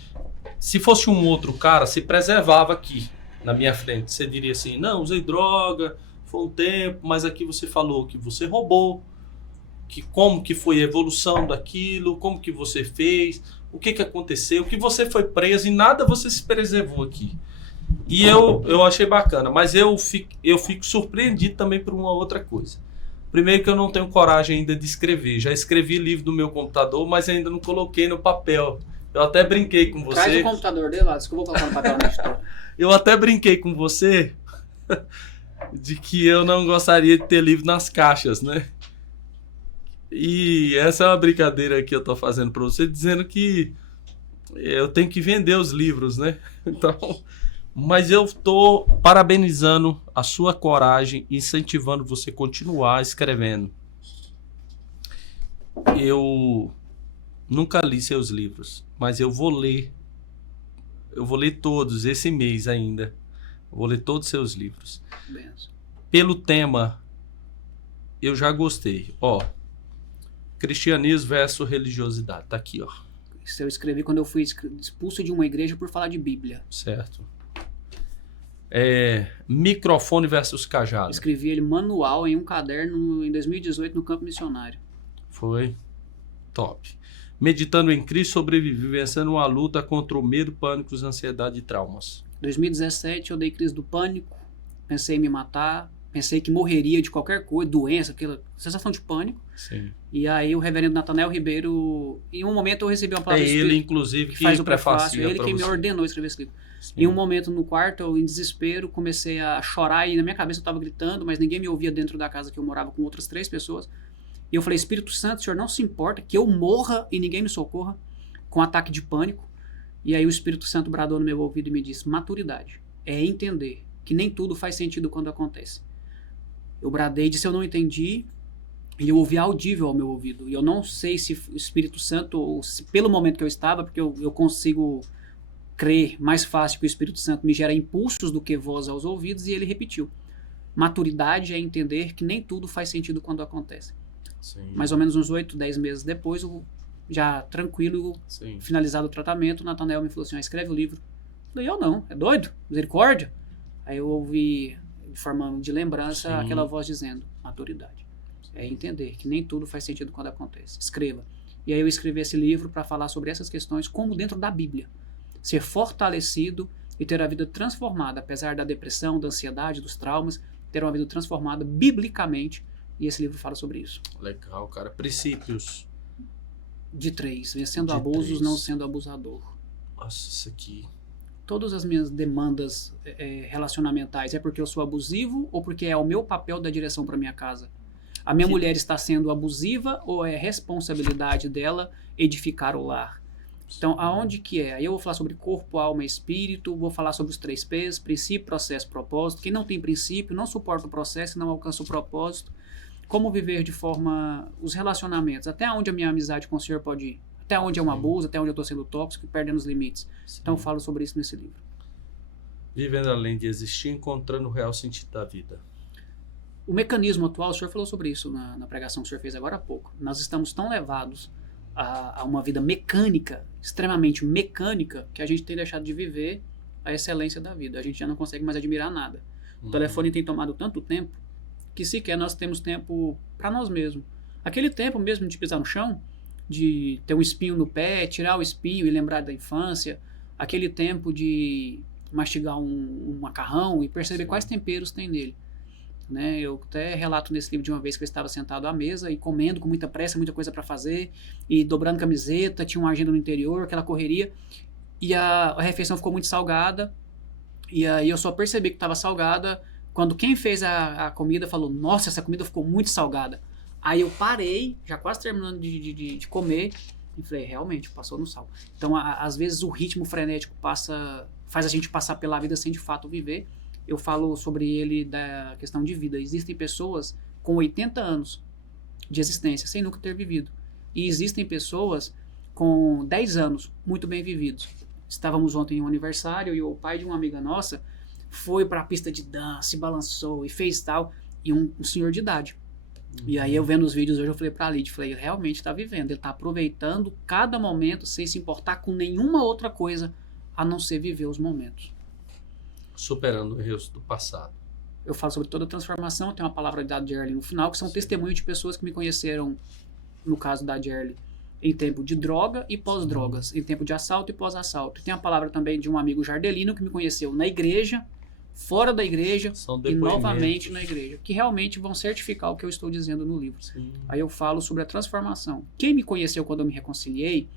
Se fosse um outro cara, se preservava aqui na minha frente. Você diria assim, não, usei droga, foi um tempo, mas aqui você falou que você roubou, que como que foi a evolução daquilo, como que você fez, o que aconteceu, que você foi preso e nada você se preservou aqui. E eu achei bacana, mas eu fico surpreendido também por uma outra coisa. Primeiro que eu não tenho coragem ainda de escrever. Já escrevi livro no meu computador, mas ainda não coloquei no papel. Eu até brinquei com você. Traz o computador dele lá, que eu vou colocar no papel na história. Eu até brinquei com você de que eu não gostaria de ter livro nas caixas, né? E essa é uma brincadeira que eu tô fazendo para você, dizendo que eu tenho que vender os livros, né? Então, mas eu tô parabenizando a sua coragem, incentivando você a continuar escrevendo. Eu nunca li seus livros, mas eu vou ler. Eu vou ler todos esse mês ainda. Eu vou ler todos os seus livros. Benção. Pelo tema, eu já gostei. Ó, cristianismo versus religiosidade. Tá aqui, ó. Isso eu escrevi quando eu fui expulso de uma igreja por falar de Bíblia. Certo. Microfone versus cajado. Escrevi ele manual em um caderno em 2018 no campo missionário. Foi top. Meditando em Cristo, sobrevivi, vencendo uma luta contra o medo, pânicos, ansiedade e traumas. 2017 eu dei crise do pânico, pensei em me matar, pensei que morreria de qualquer coisa, doença, aquela sensação de pânico. Sim. E aí o reverendo Natanael Ribeiro, em um momento eu recebi uma palavra do Ele, Espírito, inclusive, que faz o prefacia prefácio, ele pra que me você. ordenou escrever esse livro. Sim. Em um momento no quarto, eu, em desespero, comecei a chorar e na minha cabeça eu estava gritando, mas ninguém me ouvia dentro da casa que eu morava com outras 3 pessoas. E eu falei, Espírito Santo, o Senhor não se importa que eu morra e ninguém me socorra com ataque de pânico. E aí o Espírito Santo bradou no meu ouvido e me disse, maturidade é entender que nem tudo faz sentido quando acontece. Eu bradei, disse eu não entendi, e eu ouvi audível ao meu ouvido. E eu não sei se o Espírito Santo, ou se pelo momento que eu estava, porque eu consigo crer mais fácil que o Espírito Santo me gera impulsos do que voz aos ouvidos, e ele repetiu. Maturidade é entender que nem tudo faz sentido quando acontece. Sim. Mais ou menos uns 8, 10 meses depois, já tranquilo, Sim. finalizado o tratamento, o Natanael me falou assim, escreve o livro. Eu falei, eu não, é doido? Misericórdia? Aí eu ouvi, de forma de lembrança, Sim. aquela voz dizendo, maturidade. É entender que nem tudo faz sentido quando acontece. Escreva. E aí eu escrevi esse livro para falar sobre essas questões, como dentro da Bíblia. Ser fortalecido e ter a vida transformada, apesar da depressão, da ansiedade, dos traumas, ter uma vida transformada biblicamente. E esse livro fala sobre isso. Legal, cara. Princípios. De 3, vencendo De abusos, 3. não sendo abusador. Nossa, isso aqui. Todas as minhas demandas relacionamentais é porque eu sou abusivo ou porque é o meu papel da direção para minha casa? A minha mulher está sendo abusiva ou é responsabilidade dela edificar o lar? Então, aonde que é? Aí eu vou falar sobre corpo, alma e espírito, vou falar sobre os 3 P's, princípio, processo, propósito. Quem não tem princípio não suporta o processo e não alcança o propósito. Como viver de forma, os relacionamentos, até onde a minha amizade com o Senhor pode ir, até onde é um abuso, até onde eu estou sendo tóxico e perdendo os limites. Sim. Então eu falo sobre isso nesse livro. Vivendo além de existir, encontrando o real sentido da vida. O mecanismo atual, o senhor falou sobre isso na pregação que o senhor fez agora há pouco. Nós estamos tão levados a uma vida mecânica, extremamente mecânica, que a gente tem deixado de viver a excelência da vida. A gente já não consegue mais admirar nada. O telefone tem tomado tanto tempo que sequer nós temos tempo para nós mesmos. Aquele tempo mesmo de pisar no chão, de ter um espinho no pé, tirar o espinho e lembrar da infância, aquele tempo de mastigar um macarrão e perceber quais temperos tem nele. Né? Eu até relato nesse livro de uma vez que eu estava sentado à mesa e comendo com muita pressa, muita coisa para fazer, e dobrando camiseta, tinha uma agenda no interior, aquela correria, e a refeição ficou muito salgada, e aí eu só percebi que estava salgada quando quem fez a comida falou, nossa, essa comida ficou muito salgada. Aí eu parei, já quase terminando de comer, e falei, realmente, passou no sal. Então, às vezes o ritmo frenético faz a gente passar pela vida sem de fato viver. Eu falo sobre ele da questão de vida. Existem pessoas com 80 anos de existência, sem nunca ter vivido. E existem pessoas com 10 anos, muito bem vividos. Estávamos ontem em um aniversário e o pai de uma amiga nossa foi para a pista de dança, se balançou e fez tal. E um senhor de idade. E aí eu vendo os vídeos hoje, eu falei pra Lid, ele realmente está vivendo. Ele está aproveitando cada momento sem se importar com nenhuma outra coisa a não ser viver os momentos. Superando erros do passado. Eu falo sobre toda a transformação, tem uma palavra da Jerly no final, que são testemunhos de pessoas que me conheceram, no caso da Jerly, em tempo de droga e pós-drogas, em tempo de assalto e pós-assalto. Tem a palavra também de um amigo Jardelino que me conheceu na igreja, fora da igreja e novamente na igreja, que realmente vão certificar o que eu estou dizendo no livro. Sim. Aí eu falo sobre a transformação. Quem me conheceu quando eu me reconciliei,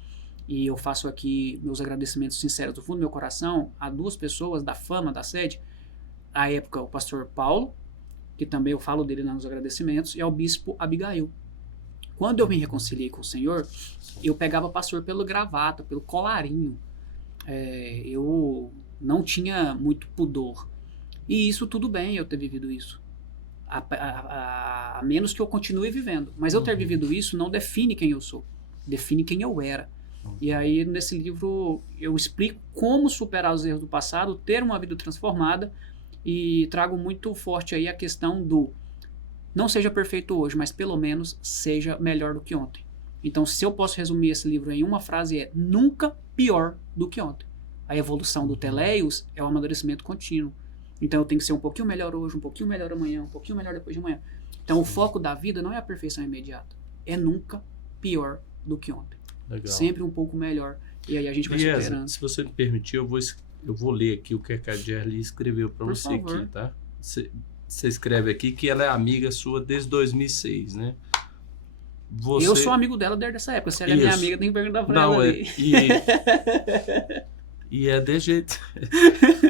e eu faço aqui meus agradecimentos sinceros do fundo do meu coração a duas pessoas da fama, da sede, à época o pastor Paulo, que também eu falo dele nos agradecimentos, e ao bispo Abigail. Quando eu me reconciliei com o Senhor, eu pegava pastor pelo gravata, pelo colarinho. Eu não tinha muito pudor. E isso tudo bem, eu ter vivido isso. A menos que eu continue vivendo. Mas eu ter vivido isso não define quem eu sou. Define quem eu era. E aí, nesse livro, eu explico como superar os erros do passado, ter uma vida transformada, e trago muito forte aí a questão do não seja perfeito hoje, mas pelo menos seja melhor do que ontem. Então, se eu posso resumir esse livro em uma frase, é nunca pior do que ontem. A evolução do teleios é o amadurecimento contínuo. Então, eu tenho que ser um pouquinho melhor hoje, um pouquinho melhor amanhã, um pouquinho melhor depois de amanhã. Então, o foco da vida não é a perfeição imediata, é nunca pior do que ontem. Legal. Sempre um pouco melhor. E aí a gente vai superando. Se você me permitir, eu vou ler aqui o que a Jerly escreveu para você aqui, tá? Você escreve aqui que ela é amiga sua desde 2006, né? Eu sou amigo dela desde essa época. Se ela é minha amiga, tem que perguntar pra ela ali. E é desse jeito.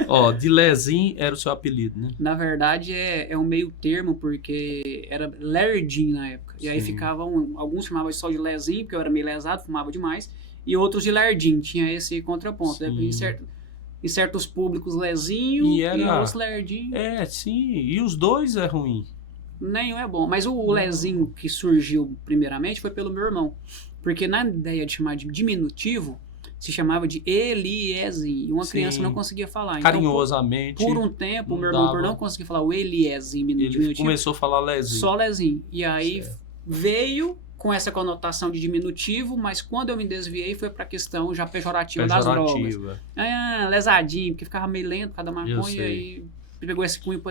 Ó, de Lezinho era o seu apelido, né? Na verdade, é um meio termo, porque era Lerdinho na época. E aí ficavam, alguns chamavam só de Lezinho, porque eu era meio lesado, fumava demais, e outros de Lerdinho, tinha esse contraponto. Né? Em certos públicos, Lezinho, e outros Lerdinho. Sim, e os dois é ruim. Nenhum é bom, mas o Lezinho que surgiu primeiramente foi pelo meu irmão. Porque na ideia de chamar de diminutivo, se chamava de Eliezinho. E uma criança não conseguia falar. Então, carinhosamente. Por um tempo, meu irmão, por não conseguir falar o Eliezinho diminutivo, ele começou a falar Lezinho. Só Lezinho. E aí veio com essa conotação de diminutivo, mas quando eu me desviei foi para a questão já pejorativa das drogas. Lesadinho, porque ficava meio lento por causa da maconha e pegou esse cunho.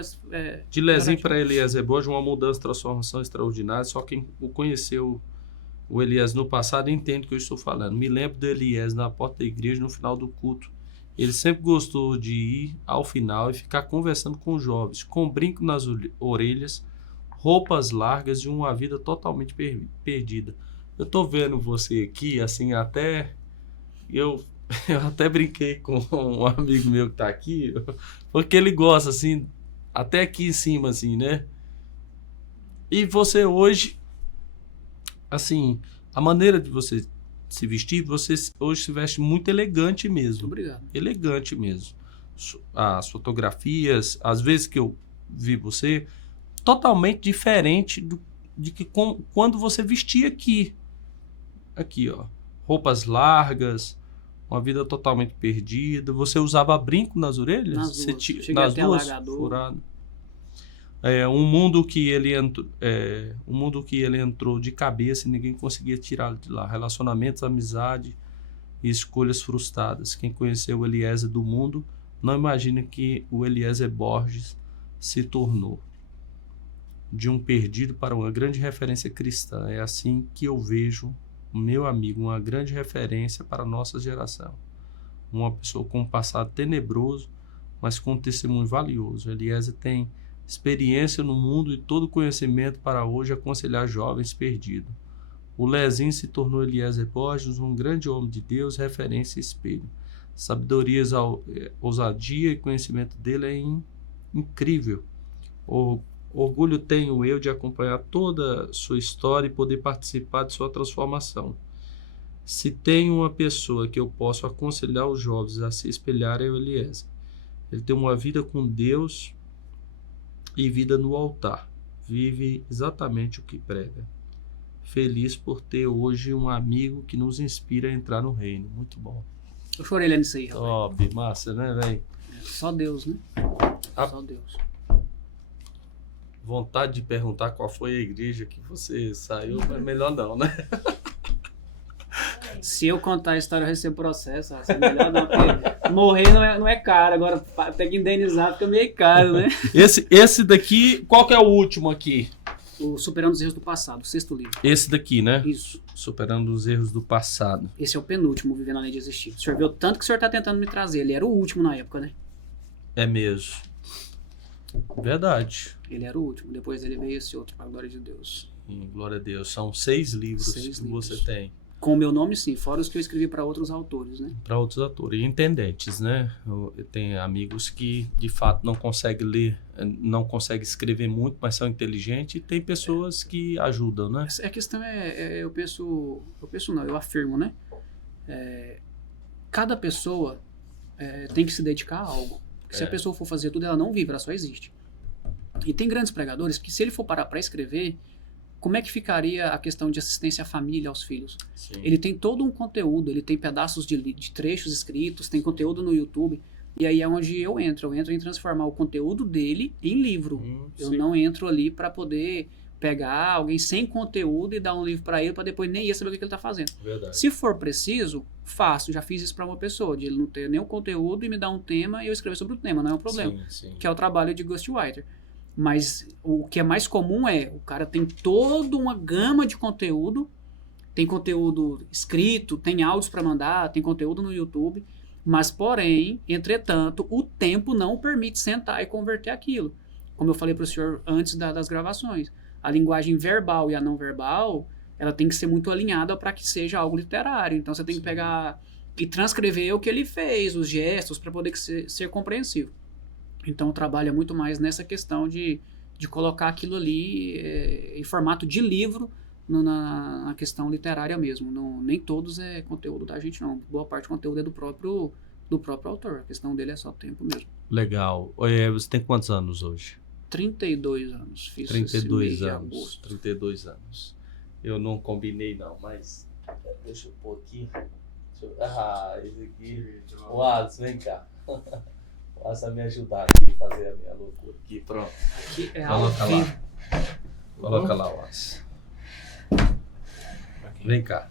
De Lezinho para Eliezer Borges, uma mudança, transformação extraordinária. Só quem o conheceu, o Elias no passado, entende o que eu estou falando. Me lembro do Elias na porta da igreja no final do culto. Ele sempre gostou de ir ao final e ficar conversando com os jovens, com brinco nas orelhas, roupas largas e uma vida totalmente perdida. Eu tô vendo você aqui, assim, até... Eu até brinquei com um amigo meu que tá aqui, porque ele gosta, assim, até aqui em cima, assim, né? E você hoje... Assim, a maneira de você se vestir, você hoje se veste muito elegante mesmo. Obrigado. Elegante mesmo. As fotografias, às vezes que eu vi você, totalmente diferente de que quando você vestia aqui. Aqui, ó. Roupas largas, uma vida totalmente perdida. Você usava brinco nas orelhas? Nas duas furado. Um mundo que ele entrou de cabeça e ninguém conseguia tirá-lo de lá. Relacionamentos, amizade e escolhas frustradas. Quem conheceu o Eliezer do mundo não imagina que o Eliezer Borges se tornou. De um perdido para uma grande referência cristã. É assim que eu vejo o meu amigo, uma grande referência para a nossa geração. Uma pessoa com um passado tenebroso, mas com um testemunho valioso. Eliezer tem experiência no mundo e todo conhecimento para hoje aconselhar jovens perdidos. O Lezinho se tornou Eliezer Borges um grande homem de Deus, referência e espelho. Sabedoria, ousadia e conhecimento dele é incrível. Orgulho tenho eu de acompanhar toda a sua história e poder participar de sua transformação. Se tem uma pessoa que eu posso aconselhar os jovens a se espelhar, é o Eliezer. Ele tem uma vida com Deus e vida no altar. Vive exatamente o que prega. Feliz por ter hoje um amigo que nos inspira a entrar no reino. Muito bom. Eu chorei lendo isso aí, rapaz. Top, massa, né, velho? Só Deus, né? Só Deus. Vontade de perguntar qual foi a igreja que você saiu, mas melhor não, né? Se eu contar a história, eu recebo processo. É melhor não, porque morrer não é caro. Agora, tem que indenizar, fica meio caro, né? Esse daqui, qual que é o último aqui? O Superando os Erros do Passado, o 6º livro. Esse daqui, né? Isso. Superando os erros do passado. Esse é o penúltimo, Vivendo a Lei de Existir. O senhor viu tanto que o senhor está tentando me trazer. Ele era o último na época, né? É mesmo. Verdade. Ele era o último. Depois dele veio esse outro, para a glória de Deus. Glória a Deus. São 6 livros 6 que livros. você tem. Com o meu nome, sim. Fora os que eu escrevi para outros autores, né? Para outros atores. E intendentes, né? Tem amigos que, de fato, não conseguem ler, não conseguem escrever muito, mas são inteligentes. E tem pessoas que ajudam, né? A questão eu afirmo, né? Cada pessoa tem que se dedicar a algo. Porque se a pessoa for fazer tudo, ela não vive, ela só existe. E tem grandes pregadores que, se ele for parar para escrever, como é que ficaria a questão de assistência à família, aos filhos? Sim. Ele tem todo um conteúdo, ele tem pedaços de trechos escritos, tem conteúdo no YouTube, e aí é onde eu entro em transformar o conteúdo dele em livro. Eu não entro ali para poder pegar alguém sem conteúdo e dar um livro para ele, para depois nem ele saber o que ele está fazendo. Verdade. Se for preciso, faço. Já fiz isso para uma pessoa, de ele não ter nenhum conteúdo e me dar um tema e eu escrever sobre o tema, não é um problema. Sim. Que é o trabalho de ghostwriter. Mas o que é mais comum o cara tem toda uma gama de conteúdo, tem conteúdo escrito, tem áudios para mandar, tem conteúdo no YouTube, mas porém, entretanto, o tempo não permite sentar e converter aquilo. Como eu falei para o senhor antes das gravações, a linguagem verbal e a não verbal, ela tem que ser muito alinhada para que seja algo literário. Então você tem que pegar e transcrever o que ele fez, os gestos, para poder ser compreensível. Então, o trabalho é muito mais nessa questão de colocar aquilo ali em formato de livro na questão literária mesmo. Não, nem todos é conteúdo da gente, não. Boa parte do conteúdo é do próprio autor. A questão dele é só tempo mesmo. Legal. Você tem quantos anos hoje? 32 anos. Fiz 32 anos. 32 anos. Eu não combinei, não, mas deixa eu pôr aqui. Esse aqui. Wallace, vem cá. Faça me ajudar aqui a fazer a minha loucura aqui, pronto. Aqui é Coloca lá. Coloca lá, Wallace. Vem cá.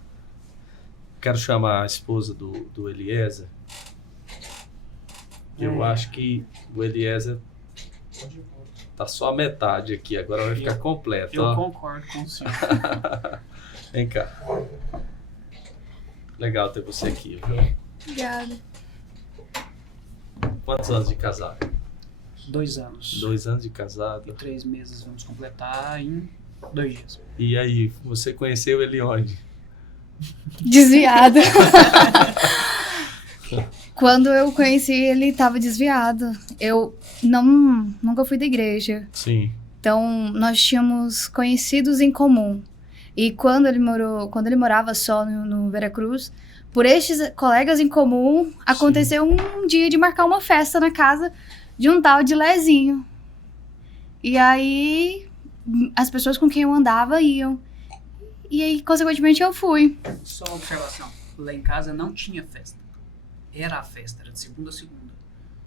Quero chamar a esposa do Eliezer. Eu acho que o Eliezer tá só a metade aqui, agora vai ficar completo. Eu concordo com o senhor. Vem cá. Legal ter você aqui, viu? Obrigada. Quantos anos de casado? 2 anos. 2 anos de casado. E 3 meses vamos completar em 2 dias. E aí, você conheceu ele onde? Desviado. Quando eu conheci, ele estava desviado. Eu nunca fui da igreja. Sim. Então, nós tínhamos conhecidos em comum. E quando ele morava só no Veracruz, por estes colegas em comum, aconteceu um dia de marcar uma festa na casa de um tal de Lezinho. E aí, as pessoas com quem eu andava iam. E aí, consequentemente, eu fui. Só uma observação. Lá em casa não tinha festa. Era a festa, era de segunda a segunda.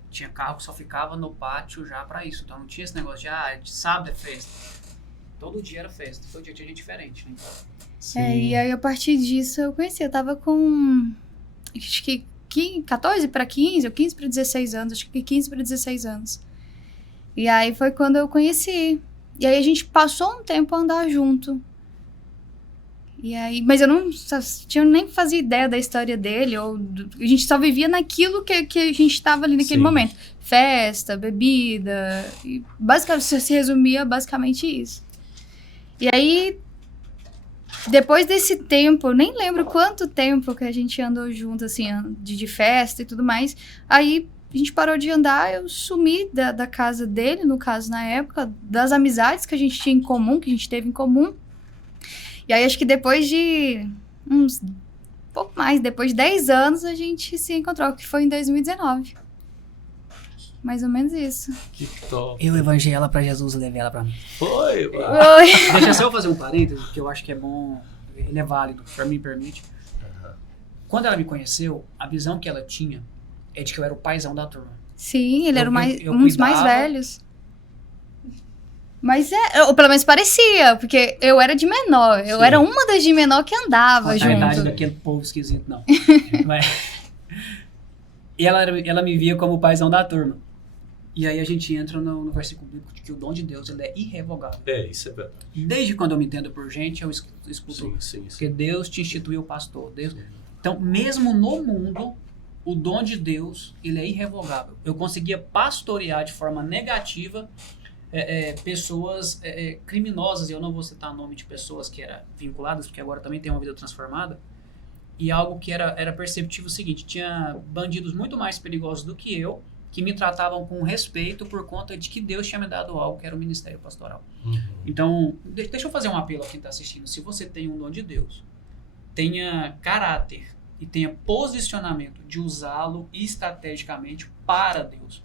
Tinha carro que só ficava no pátio já pra isso. Então não tinha esse negócio de sábado é festa. Todo dia era festa. Todo dia tinha gente diferente, né? E aí, a partir disso, eu conheci. Eu tava com, acho que 14 para 15, ou 15 para 16 anos. Acho que 15 para 16 anos. E aí, foi quando eu conheci. E aí, a gente passou um tempo a andar junto. E aí, mas eu não nem fazia ideia da história dele, a gente só vivia naquilo que a gente estava ali naquele Sim. momento. Festa, bebida, e basicamente se resumia basicamente isso. E aí, depois desse tempo, eu nem lembro quanto tempo que a gente andou junto, assim, de festa e tudo mais, aí a gente parou de andar, eu sumi da casa dele, no caso, na época, das amizades que a gente tinha em comum, que a gente teve em comum. E aí, acho que depois de pouco mais, depois de 10 anos, a gente se encontrou, que foi em 2019. Mais ou menos isso. Que top. Eu evangelei ela pra Jesus e levei ela pra mim. Foi, mano. Oi. Deixa só eu fazer um parênteses, que eu acho que é bom, ele é válido, pra mim permite. Quando ela me conheceu, a visão que ela tinha é de que eu era o paizão da turma. Sim, ele era Eu um dos mais cuidava. velhos. Mas ou pelo menos parecia, porque eu era de menor. Eu Sim. era uma das de menor que andava Contar a idade junto. daquele povo esquisito, não. E ela me via como o paizão da turma. E aí a gente entra no versículo bíblico de que o dom de Deus ele é irrevogável. Isso é verdade. Desde quando eu me entendo por gente, eu escuto. Sim. Porque Deus te instituiu pastor. Então, mesmo no mundo, o dom de Deus ele é irrevogável. Eu conseguia pastorear de forma negativa pessoas criminosas, e eu não vou citar o nome de pessoas que eram vinculadas, porque agora também tem uma vida transformada, e algo que era perceptível o seguinte: tinha bandidos muito mais perigosos do que eu, que me tratavam com respeito por conta de que Deus tinha me dado algo que era o ministério pastoral. Então, deixa eu fazer um apelo a quem está assistindo. Se você tem um dom de Deus, tenha caráter e tenha posicionamento de usá-lo estrategicamente para Deus.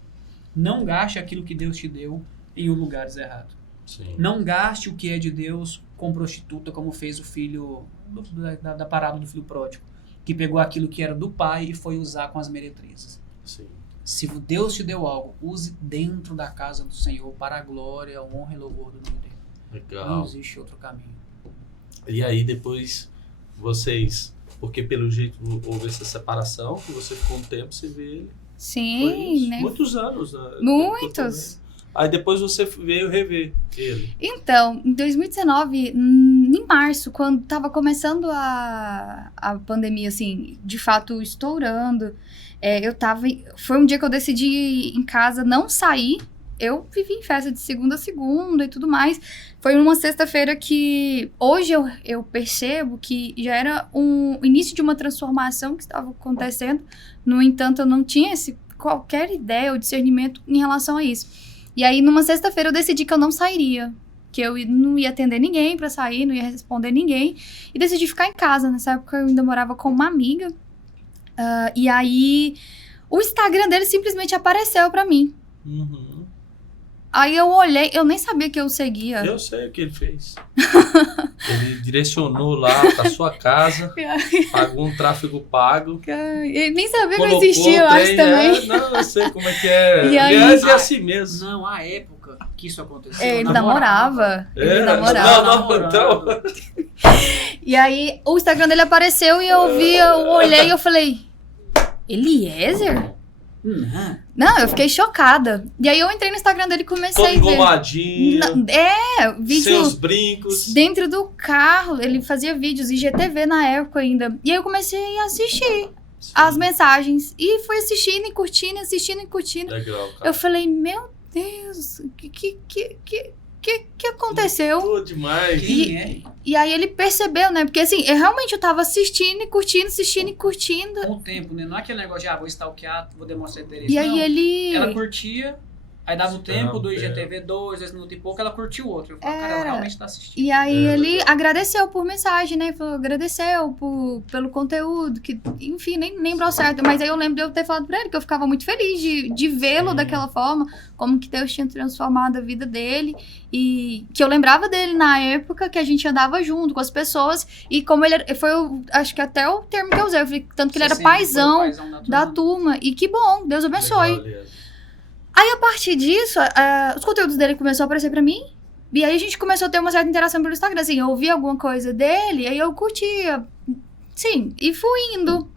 Não gaste aquilo que Deus te deu em lugares errados. Sim. Não gaste o que é de Deus com prostituta, como fez o filho da parábola do filho pródigo, que pegou aquilo que era do pai e foi usar com as meretrizes. Sim. Se Deus te deu algo, use dentro da casa do Senhor para a glória, a honra e louvor do nome dele. Legal. Não existe outro caminho. E aí depois vocês, porque pelo jeito houve essa separação, que você ficou um tempo sem ver ele. Foi Sim, isso? né? Muitos anos, né? Muitos. Aí depois você veio rever ele. Então, em 2019, em março, quando tava começando a pandemia, assim, de fato estourando, foi um dia que eu decidi em casa não sair. Eu vivi em festa de segunda a segunda e tudo mais. Foi uma sexta-feira que hoje eu percebo que já era o início de uma transformação que estava acontecendo. No entanto, eu não tinha qualquer ideia ou discernimento em relação a isso. E aí, numa sexta-feira, eu decidi que eu não sairia. Que eu não ia atender ninguém pra sair, não ia responder ninguém. E decidi ficar em casa. Nessa época, eu ainda morava com uma amiga. E aí, o Instagram dele simplesmente apareceu pra mim. Uhum. Aí eu olhei, eu nem sabia que eu seguia. Eu sei o que ele fez. Ele direcionou lá pra sua casa, pagou um tráfego pago. Ele nem sabia que eu Colocou existia, eu o acho trem, também. Não, eu sei como é que é. E aí- Aliás, é assim mesmo. Não, a época que isso aconteceu. Ele namorava. Ele namorava. Não, então. E aí, o Instagram dele apareceu e eu olhei e eu falei, Eliezer? Não, eu fiquei chocada. E aí eu entrei no Instagram dele e comecei Todo a ver. engomadinho, Vídeo seus brincos. dentro do carro. Ele fazia vídeos IGTV na época ainda. E aí eu comecei a assistir as mensagens. E fui assistindo e curtindo, assistindo e curtindo. Legal, cara. Eu falei, meu Deus, o que aconteceu? Pô, demais. Quem é? E aí ele percebeu, né? Porque assim, eu realmente tava assistindo e curtindo, assistindo e curtindo. Com o tempo, né? Não é aquele negócio de, vou stalkear, vou demonstrar interesse. E aí não. ele... Ela curtia, aí dava o tempo do é. IGTV, 2 minutos e pouco, ela curtiu o outro. Eu falei, cara, ela realmente tá assistindo. E aí É, ele legal. agradeceu por mensagem, né? Falou, agradeceu pelo conteúdo, que, enfim, nem lembrou certo. Mas aí eu lembro de eu ter falado pra ele que eu ficava muito feliz de vê-lo Sim. daquela forma, como que Deus tinha transformado a vida dele. E que eu lembrava dele na época que a gente andava junto com as pessoas. E como ele foi, acho que até o termo que eu usei, eu falei, tanto que ele Você era sempre foi o paizão paizão da turma. E que bom, Deus abençoe. Legal, Elias. Aí, a partir disso, os conteúdos dele começaram a aparecer pra mim. E aí, a gente começou a ter uma certa interação pelo Instagram. Assim, eu ouvia alguma coisa dele, aí eu curtia. Sim, e fui indo.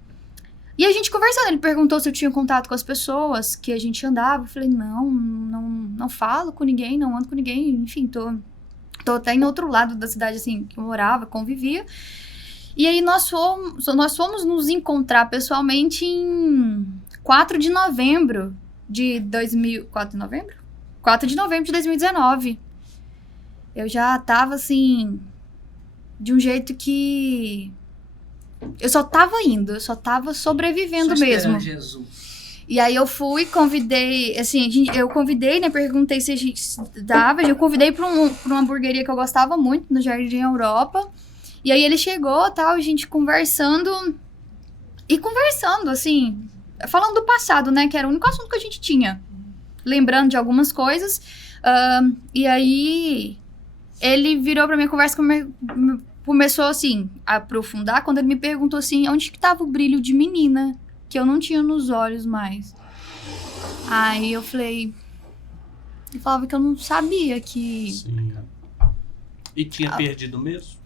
E a gente conversando, ele perguntou se eu tinha contato com as pessoas que a gente andava. Eu falei, não falo com ninguém, não ando com ninguém. Enfim, tô até em outro lado da cidade, assim, que eu morava, convivia. E aí nós fomos nos encontrar pessoalmente em 4 de novembro de 4 de novembro? 4 de novembro de 2019. Eu já tava, assim, de um jeito que... Eu só tava indo, eu só tava sobrevivendo Só mesmo. esperando Jesus. E aí eu fui, convidei, assim, eu convidei, né, perguntei se a gente dava, eu convidei pra uma hamburgueria que eu gostava muito, no Jardim Europa. E aí ele chegou, tal, a gente conversando, assim, falando do passado, né, que era o único assunto que a gente tinha. Lembrando de algumas coisas. E aí ele virou pra minha conversa, começou, assim, a aprofundar, quando ele me perguntou, assim, onde que tava o brilho de menina, que eu não tinha nos olhos mais. Aí eu falei... Eu falava que eu não sabia que... Sim. E tinha perdido mesmo?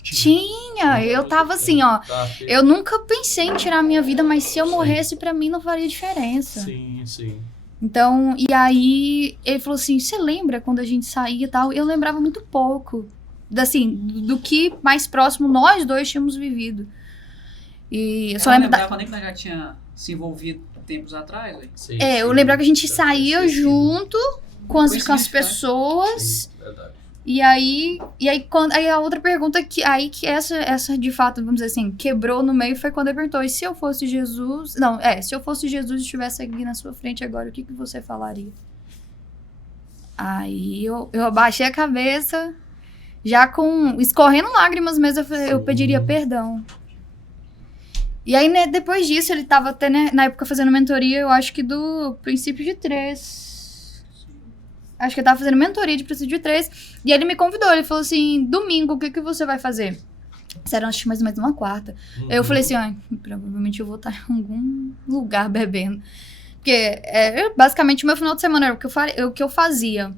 Tinha, eu tava assim, ó... Tá, Eu nunca pensei em tirar a minha vida, mas se eu morresse, pra mim não faria diferença. Sim, sim. Então, e aí ele falou assim, você lembra quando a gente saía e tal? Eu lembrava muito pouco, assim, do que mais próximo nós dois tínhamos vivido. E eu só Ela não lembro lembrava nem que nós já tinha se envolvido tempos atrás, velho. Sim, eu sim. lembrava que a gente Já saía tinha sido. junto com as Coincidência, né? pessoas. Sim, verdade. E aí a outra pergunta que essa de fato, vamos dizer assim, quebrou no meio foi quando ele perguntou, e se eu fosse Jesus... Não, se eu fosse Jesus e estivesse aqui na sua frente agora, o que você falaria? Aí eu abaixei a cabeça, já escorrendo lágrimas mesmo, eu pediria perdão. E aí, né, depois disso, ele tava até, né, na época fazendo mentoria, eu acho que do Princípio de 3. Acho que eu tava fazendo mentoria de Princípio de 3. E aí ele me convidou, ele falou assim, domingo, o que você vai fazer? Isso era, acho que mais ou menos uma quarta. Aí eu falei assim, provavelmente eu vou estar em algum lugar bebendo. Porque, basicamente, o meu final de semana era o que eu fazia.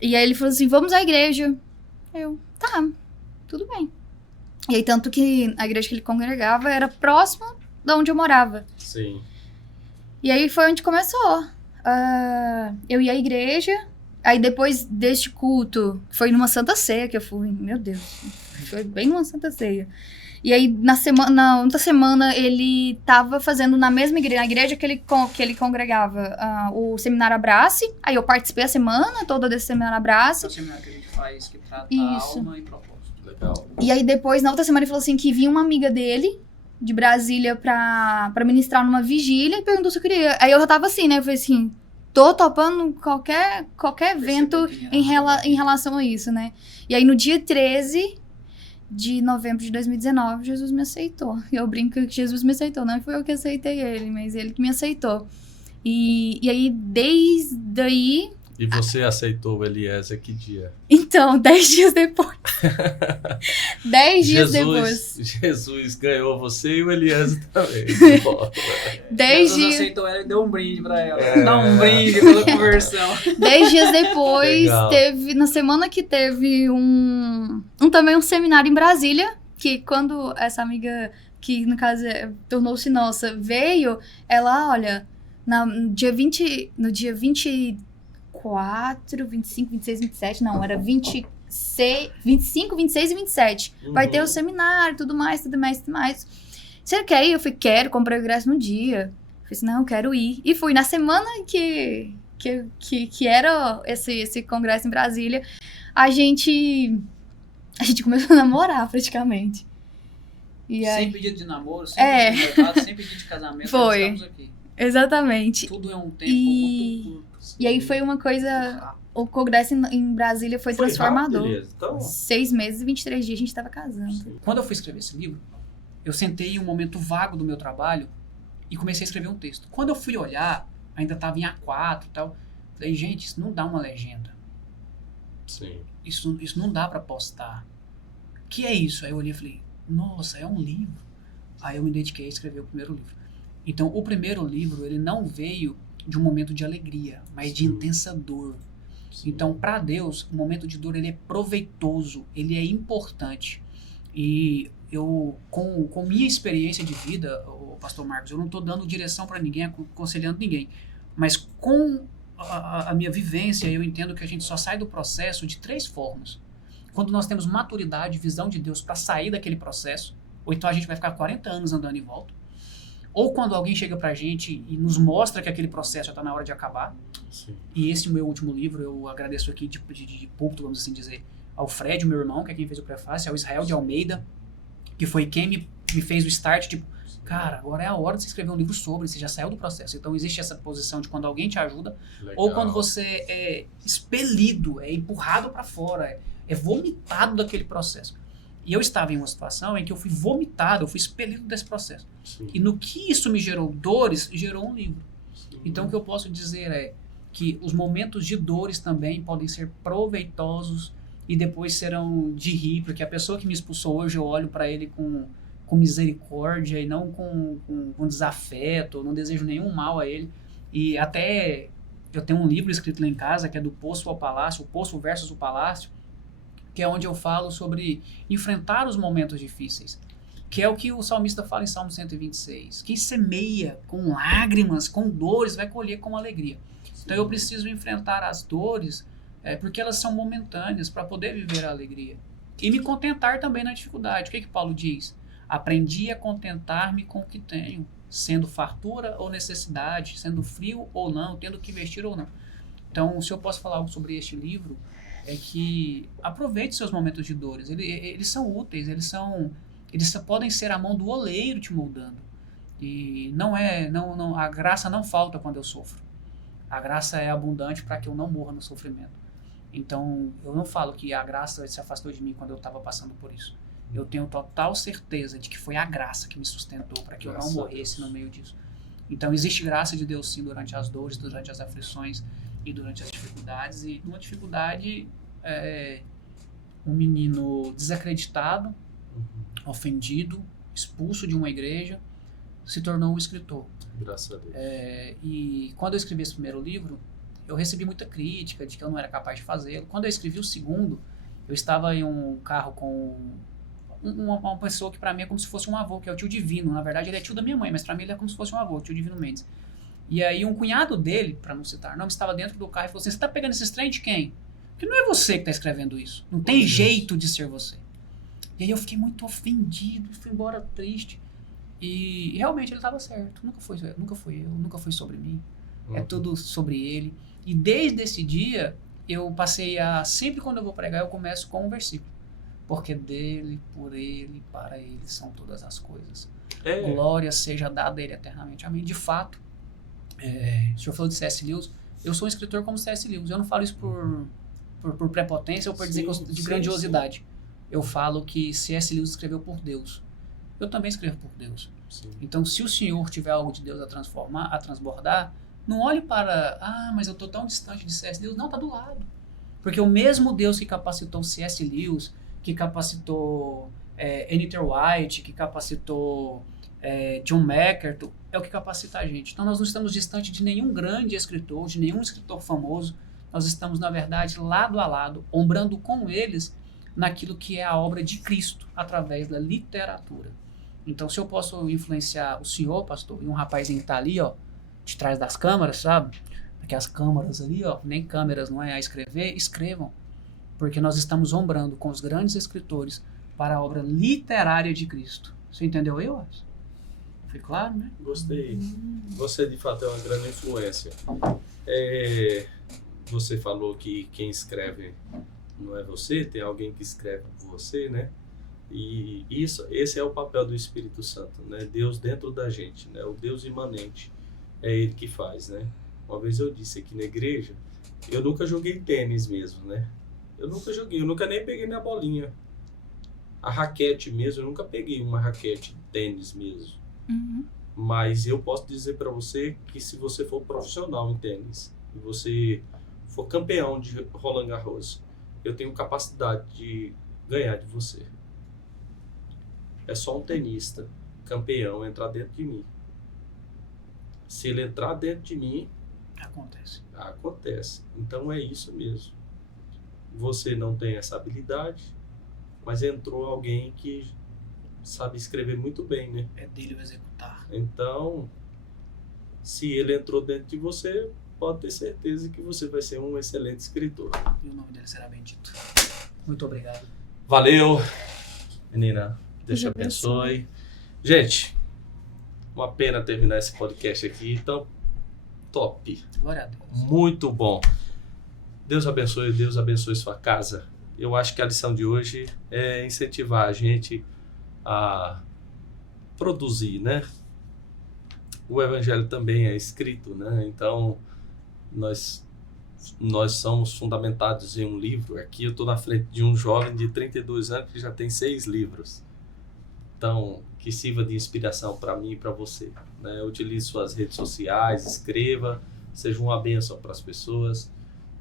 E aí ele falou assim, vamos à igreja. Tá, tudo bem. E aí, tanto que a igreja que ele congregava era próxima de onde eu morava. Sim. E aí foi onde começou. Eu ia à igreja, aí depois deste culto, foi numa Santa Ceia que eu fui, meu Deus, foi bem numa Santa Ceia. E aí, na outra semana, ele tava fazendo na mesma igreja, na igreja que ele congregava, o Seminário Abrace. Aí eu participei a semana toda desse Seminário Abrace. É o seminário que a gente faz, que trata Isso. a alma e propósito. Legal. E aí depois, na outra semana, ele falou assim que vinha uma amiga dele, de Brasília, pra ministrar numa vigília, e perguntou se eu queria. Aí eu já tava assim, né? Eu falei assim, tô topando qualquer evento em relação a isso, né? E aí no dia 13 de novembro de 2019, Jesus me aceitou. Eu brinco que Jesus me aceitou, não foi eu que aceitei ele, mas ele que me aceitou. E aí, desde aí... E você aceitou o Eliezer que dia? Então, 10 dias depois. 10 dias depois. Jesus ganhou você e o Eliezer também. 10 Jesus dias... aceitou ela e deu um brinde pra ela. Dá um brinde pela conversão. 10 dias depois, Legal. na semana que teve também um seminário em Brasília, que quando essa amiga, que no caso tornou-se nossa, veio, ela, olha, no dia 24, 25, 26, 27, não, era 25, 26 e 27. Vai ter o seminário, tudo mais. Você quer ir? Eu falei, quero, comprei o ingresso no dia. Eu falei assim, não, eu quero ir. E fui na semana que era esse congresso em Brasília, a gente começou a namorar praticamente. E aí, Sem pedido de namoro, sem pedido de noivado, sem pedido de casamento. Foi. Nós estamos aqui. exatamente. Tudo é um tempo muito curto. E aí foi uma coisa... O congresso em Brasília foi transformador. Rápido, então, 6 meses e 23 dias a gente tava casando. Quando eu fui escrever esse livro, eu sentei em um momento vago do meu trabalho e comecei a escrever um texto. Quando eu fui olhar, ainda estava em A4 e tal. Falei, gente, isso não dá uma legenda. sim. Isso não dá pra postar. O que é isso? Aí eu olhei e falei, nossa, é um livro. Aí eu me dediquei a escrever o primeiro livro. Então, o primeiro livro, ele não veio de um momento de alegria, mas de intensa dor. Então, para Deus, o momento de dor, ele é proveitoso, ele é importante. E eu, com minha experiência de vida, o pastor Marcos, eu não estou dando direção para ninguém, aconselhando ninguém, mas com a minha vivência, eu entendo que a gente só sai do processo de 3 formas. Quando nós temos maturidade, visão de Deus para sair daquele processo, ou então a gente vai ficar 40 anos andando em volta, ou quando alguém chega pra gente e nos mostra que aquele processo já está na hora de acabar. Sim. E esse meu último livro, eu agradeço aqui de púlpito, vamos assim dizer, ao Fred, meu irmão, que é quem fez o prefácio, ao Israel de Almeida, que foi quem me fez o start, tipo, cara, agora é a hora de você escrever um livro sobre, você já saiu do processo. Então existe essa posição de quando alguém te ajuda, ou quando você é expelido, é empurrado para fora, é vomitado daquele processo. E eu estava em uma situação em que eu fui vomitado, eu fui expelido desse processo. Sim. E no que isso me gerou dores, gerou um livro. Sim. Então o que eu posso dizer é que os momentos de dores também podem ser proveitosos e depois serão de rir, porque a pessoa que me expulsou hoje, eu olho para ele com misericórdia e não com desafeto, eu não desejo nenhum mal a ele. E até eu tenho um livro escrito lá em casa, que é do Poço ao Palácio, o Poço versus o Palácio, que é onde eu falo sobre enfrentar os momentos difíceis, que é o que o salmista fala em Salmo 126. Quem semeia com lágrimas, com dores, vai colher com alegria. Então eu preciso enfrentar as dores, porque elas são momentâneas, para poder viver a alegria. E me contentar também na dificuldade. O que Paulo diz? Aprendi a contentar-me com o que tenho, sendo fartura ou necessidade, sendo frio ou não, tendo que vestir ou não. Então, se eu posso falar algo sobre este livro, é que aproveite seus momentos de dores. Eles são úteis, eles podem ser a mão do oleiro te moldando. E a graça não falta quando eu sofro. A graça é abundante para que eu não morra no sofrimento. Então, eu não falo que a graça se afastou de mim quando eu estava passando por isso. Eu tenho total certeza de que foi a graça que me sustentou para que eu não morresse no meio disso. Então, existe graça de Deus sim durante as dores, durante as aflições e durante as dificuldades. E numa dificuldade, um menino desacreditado, ofendido, expulso de uma igreja, se tornou um escritor. Graças a Deus. E quando eu escrevi esse primeiro livro, eu recebi muita crítica de que eu não era capaz de fazê-lo. Quando eu escrevi o segundo, eu estava em um carro com uma pessoa que para mim é como se fosse um avô, que é o tio Divino. Na verdade, ele é tio da minha mãe, mas para mim ele é como se fosse um avô, o tio Divino Mendes. E aí um cunhado dele, para não citar nome, estava dentro do carro e falou assim: você tá pegando esses trem de quem? Porque não é você que tá escrevendo isso. Não tem jeito de ser você. E aí eu fiquei muito ofendido, fui embora triste. E realmente ele estava certo. Nunca foi eu, nunca foi sobre mim. É tudo sobre ele. E desde esse dia, eu passei a... Sempre quando eu vou pregar, eu começo com um versículo. Porque dele, por ele, para ele são todas as coisas. Glória seja dada a ele eternamente. Amém. De fato, o senhor falou de C.S. Lewis. Eu sou um escritor como C.S. Lewis. Eu não falo isso por prepotência ou por dizer que eu, de grandiosidade. Eu falo que C.S. Lewis escreveu por Deus. Eu também escrevo por Deus. Sim. Então, se o senhor tiver algo de Deus a transbordar, não olhe para, mas eu estou tão distante de C.S. Lewis. Não, está do lado. Porque o mesmo Deus que capacitou C.S. Lewis, que capacitou N.T. White, que capacitou John MacArthur, é o que capacita a gente. Então, nós não estamos distante de nenhum grande escritor, de nenhum escritor famoso. Nós estamos, na verdade, lado a lado, ombrando com eles naquilo que é a obra de Cristo, através da literatura. Então, se eu posso influenciar o senhor, pastor, e um rapazinho que está ali, ó, de trás das câmeras, sabe? Porque as câmeras ali, ó, nem câmeras não é a escrever, escrevam. Porque nós estamos ombrando com os grandes escritores para a obra literária de Cristo. Você entendeu eu, acho? Foi claro, né? Gostei. Você, de fato, é uma grande influência. Você falou que quem escreve não é você, tem alguém que escreve por você, né? E esse é o papel do Espírito Santo, né? Deus dentro da gente, né? O Deus imanente, é Ele que faz, né? Uma vez eu disse aqui na igreja, eu nunca joguei tênis mesmo, né? Eu nunca nem peguei minha bolinha. A raquete mesmo, eu nunca peguei uma raquete de tênis mesmo. Uhum. Mas eu posso dizer para você que se você for profissional em tênis, e você for campeão de Roland Garros, eu tenho capacidade de ganhar de você. É só um tenista campeão entrar dentro de mim. Se ele entrar dentro de mim, acontece. Então é isso mesmo. Você não tem essa habilidade, mas entrou alguém que sabe escrever muito bem, né? É dele o executar. Então, se ele entrou dentro de você, pode ter certeza que você vai ser um excelente escritor. E o nome dele será bendito. Muito obrigado. Valeu, menina. Deus te abençoe. Gente, uma pena terminar esse podcast aqui, então top. Glória a Deus. Muito bom. Deus abençoe sua casa. Eu acho que a lição de hoje é incentivar a gente a produzir, né? O evangelho também é escrito, né? Então, nós somos fundamentados em um livro. Aqui eu estou na frente de um jovem de 32 anos que já tem 6 livros. Então, que sirva de inspiração para mim e para você, né? Utilize suas redes sociais, escreva, seja uma bênção para as pessoas.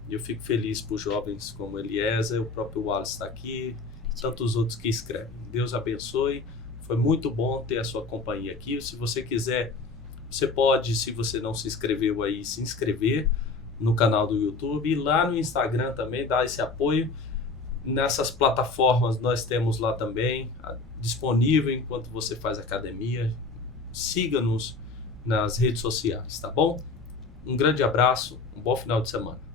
Eu fico feliz por jovens como Eliezer, o próprio Wallace está aqui, tantos outros que escrevem. Deus abençoe. Foi muito bom ter a sua companhia aqui. Se você quiser, você pode, se você não se inscreveu aí, se inscrever no canal do YouTube e lá no Instagram também, dar esse apoio. Nessas plataformas nós temos lá também disponível enquanto você faz academia. Siga-nos nas redes sociais, tá bom? Um grande abraço, um bom final de semana.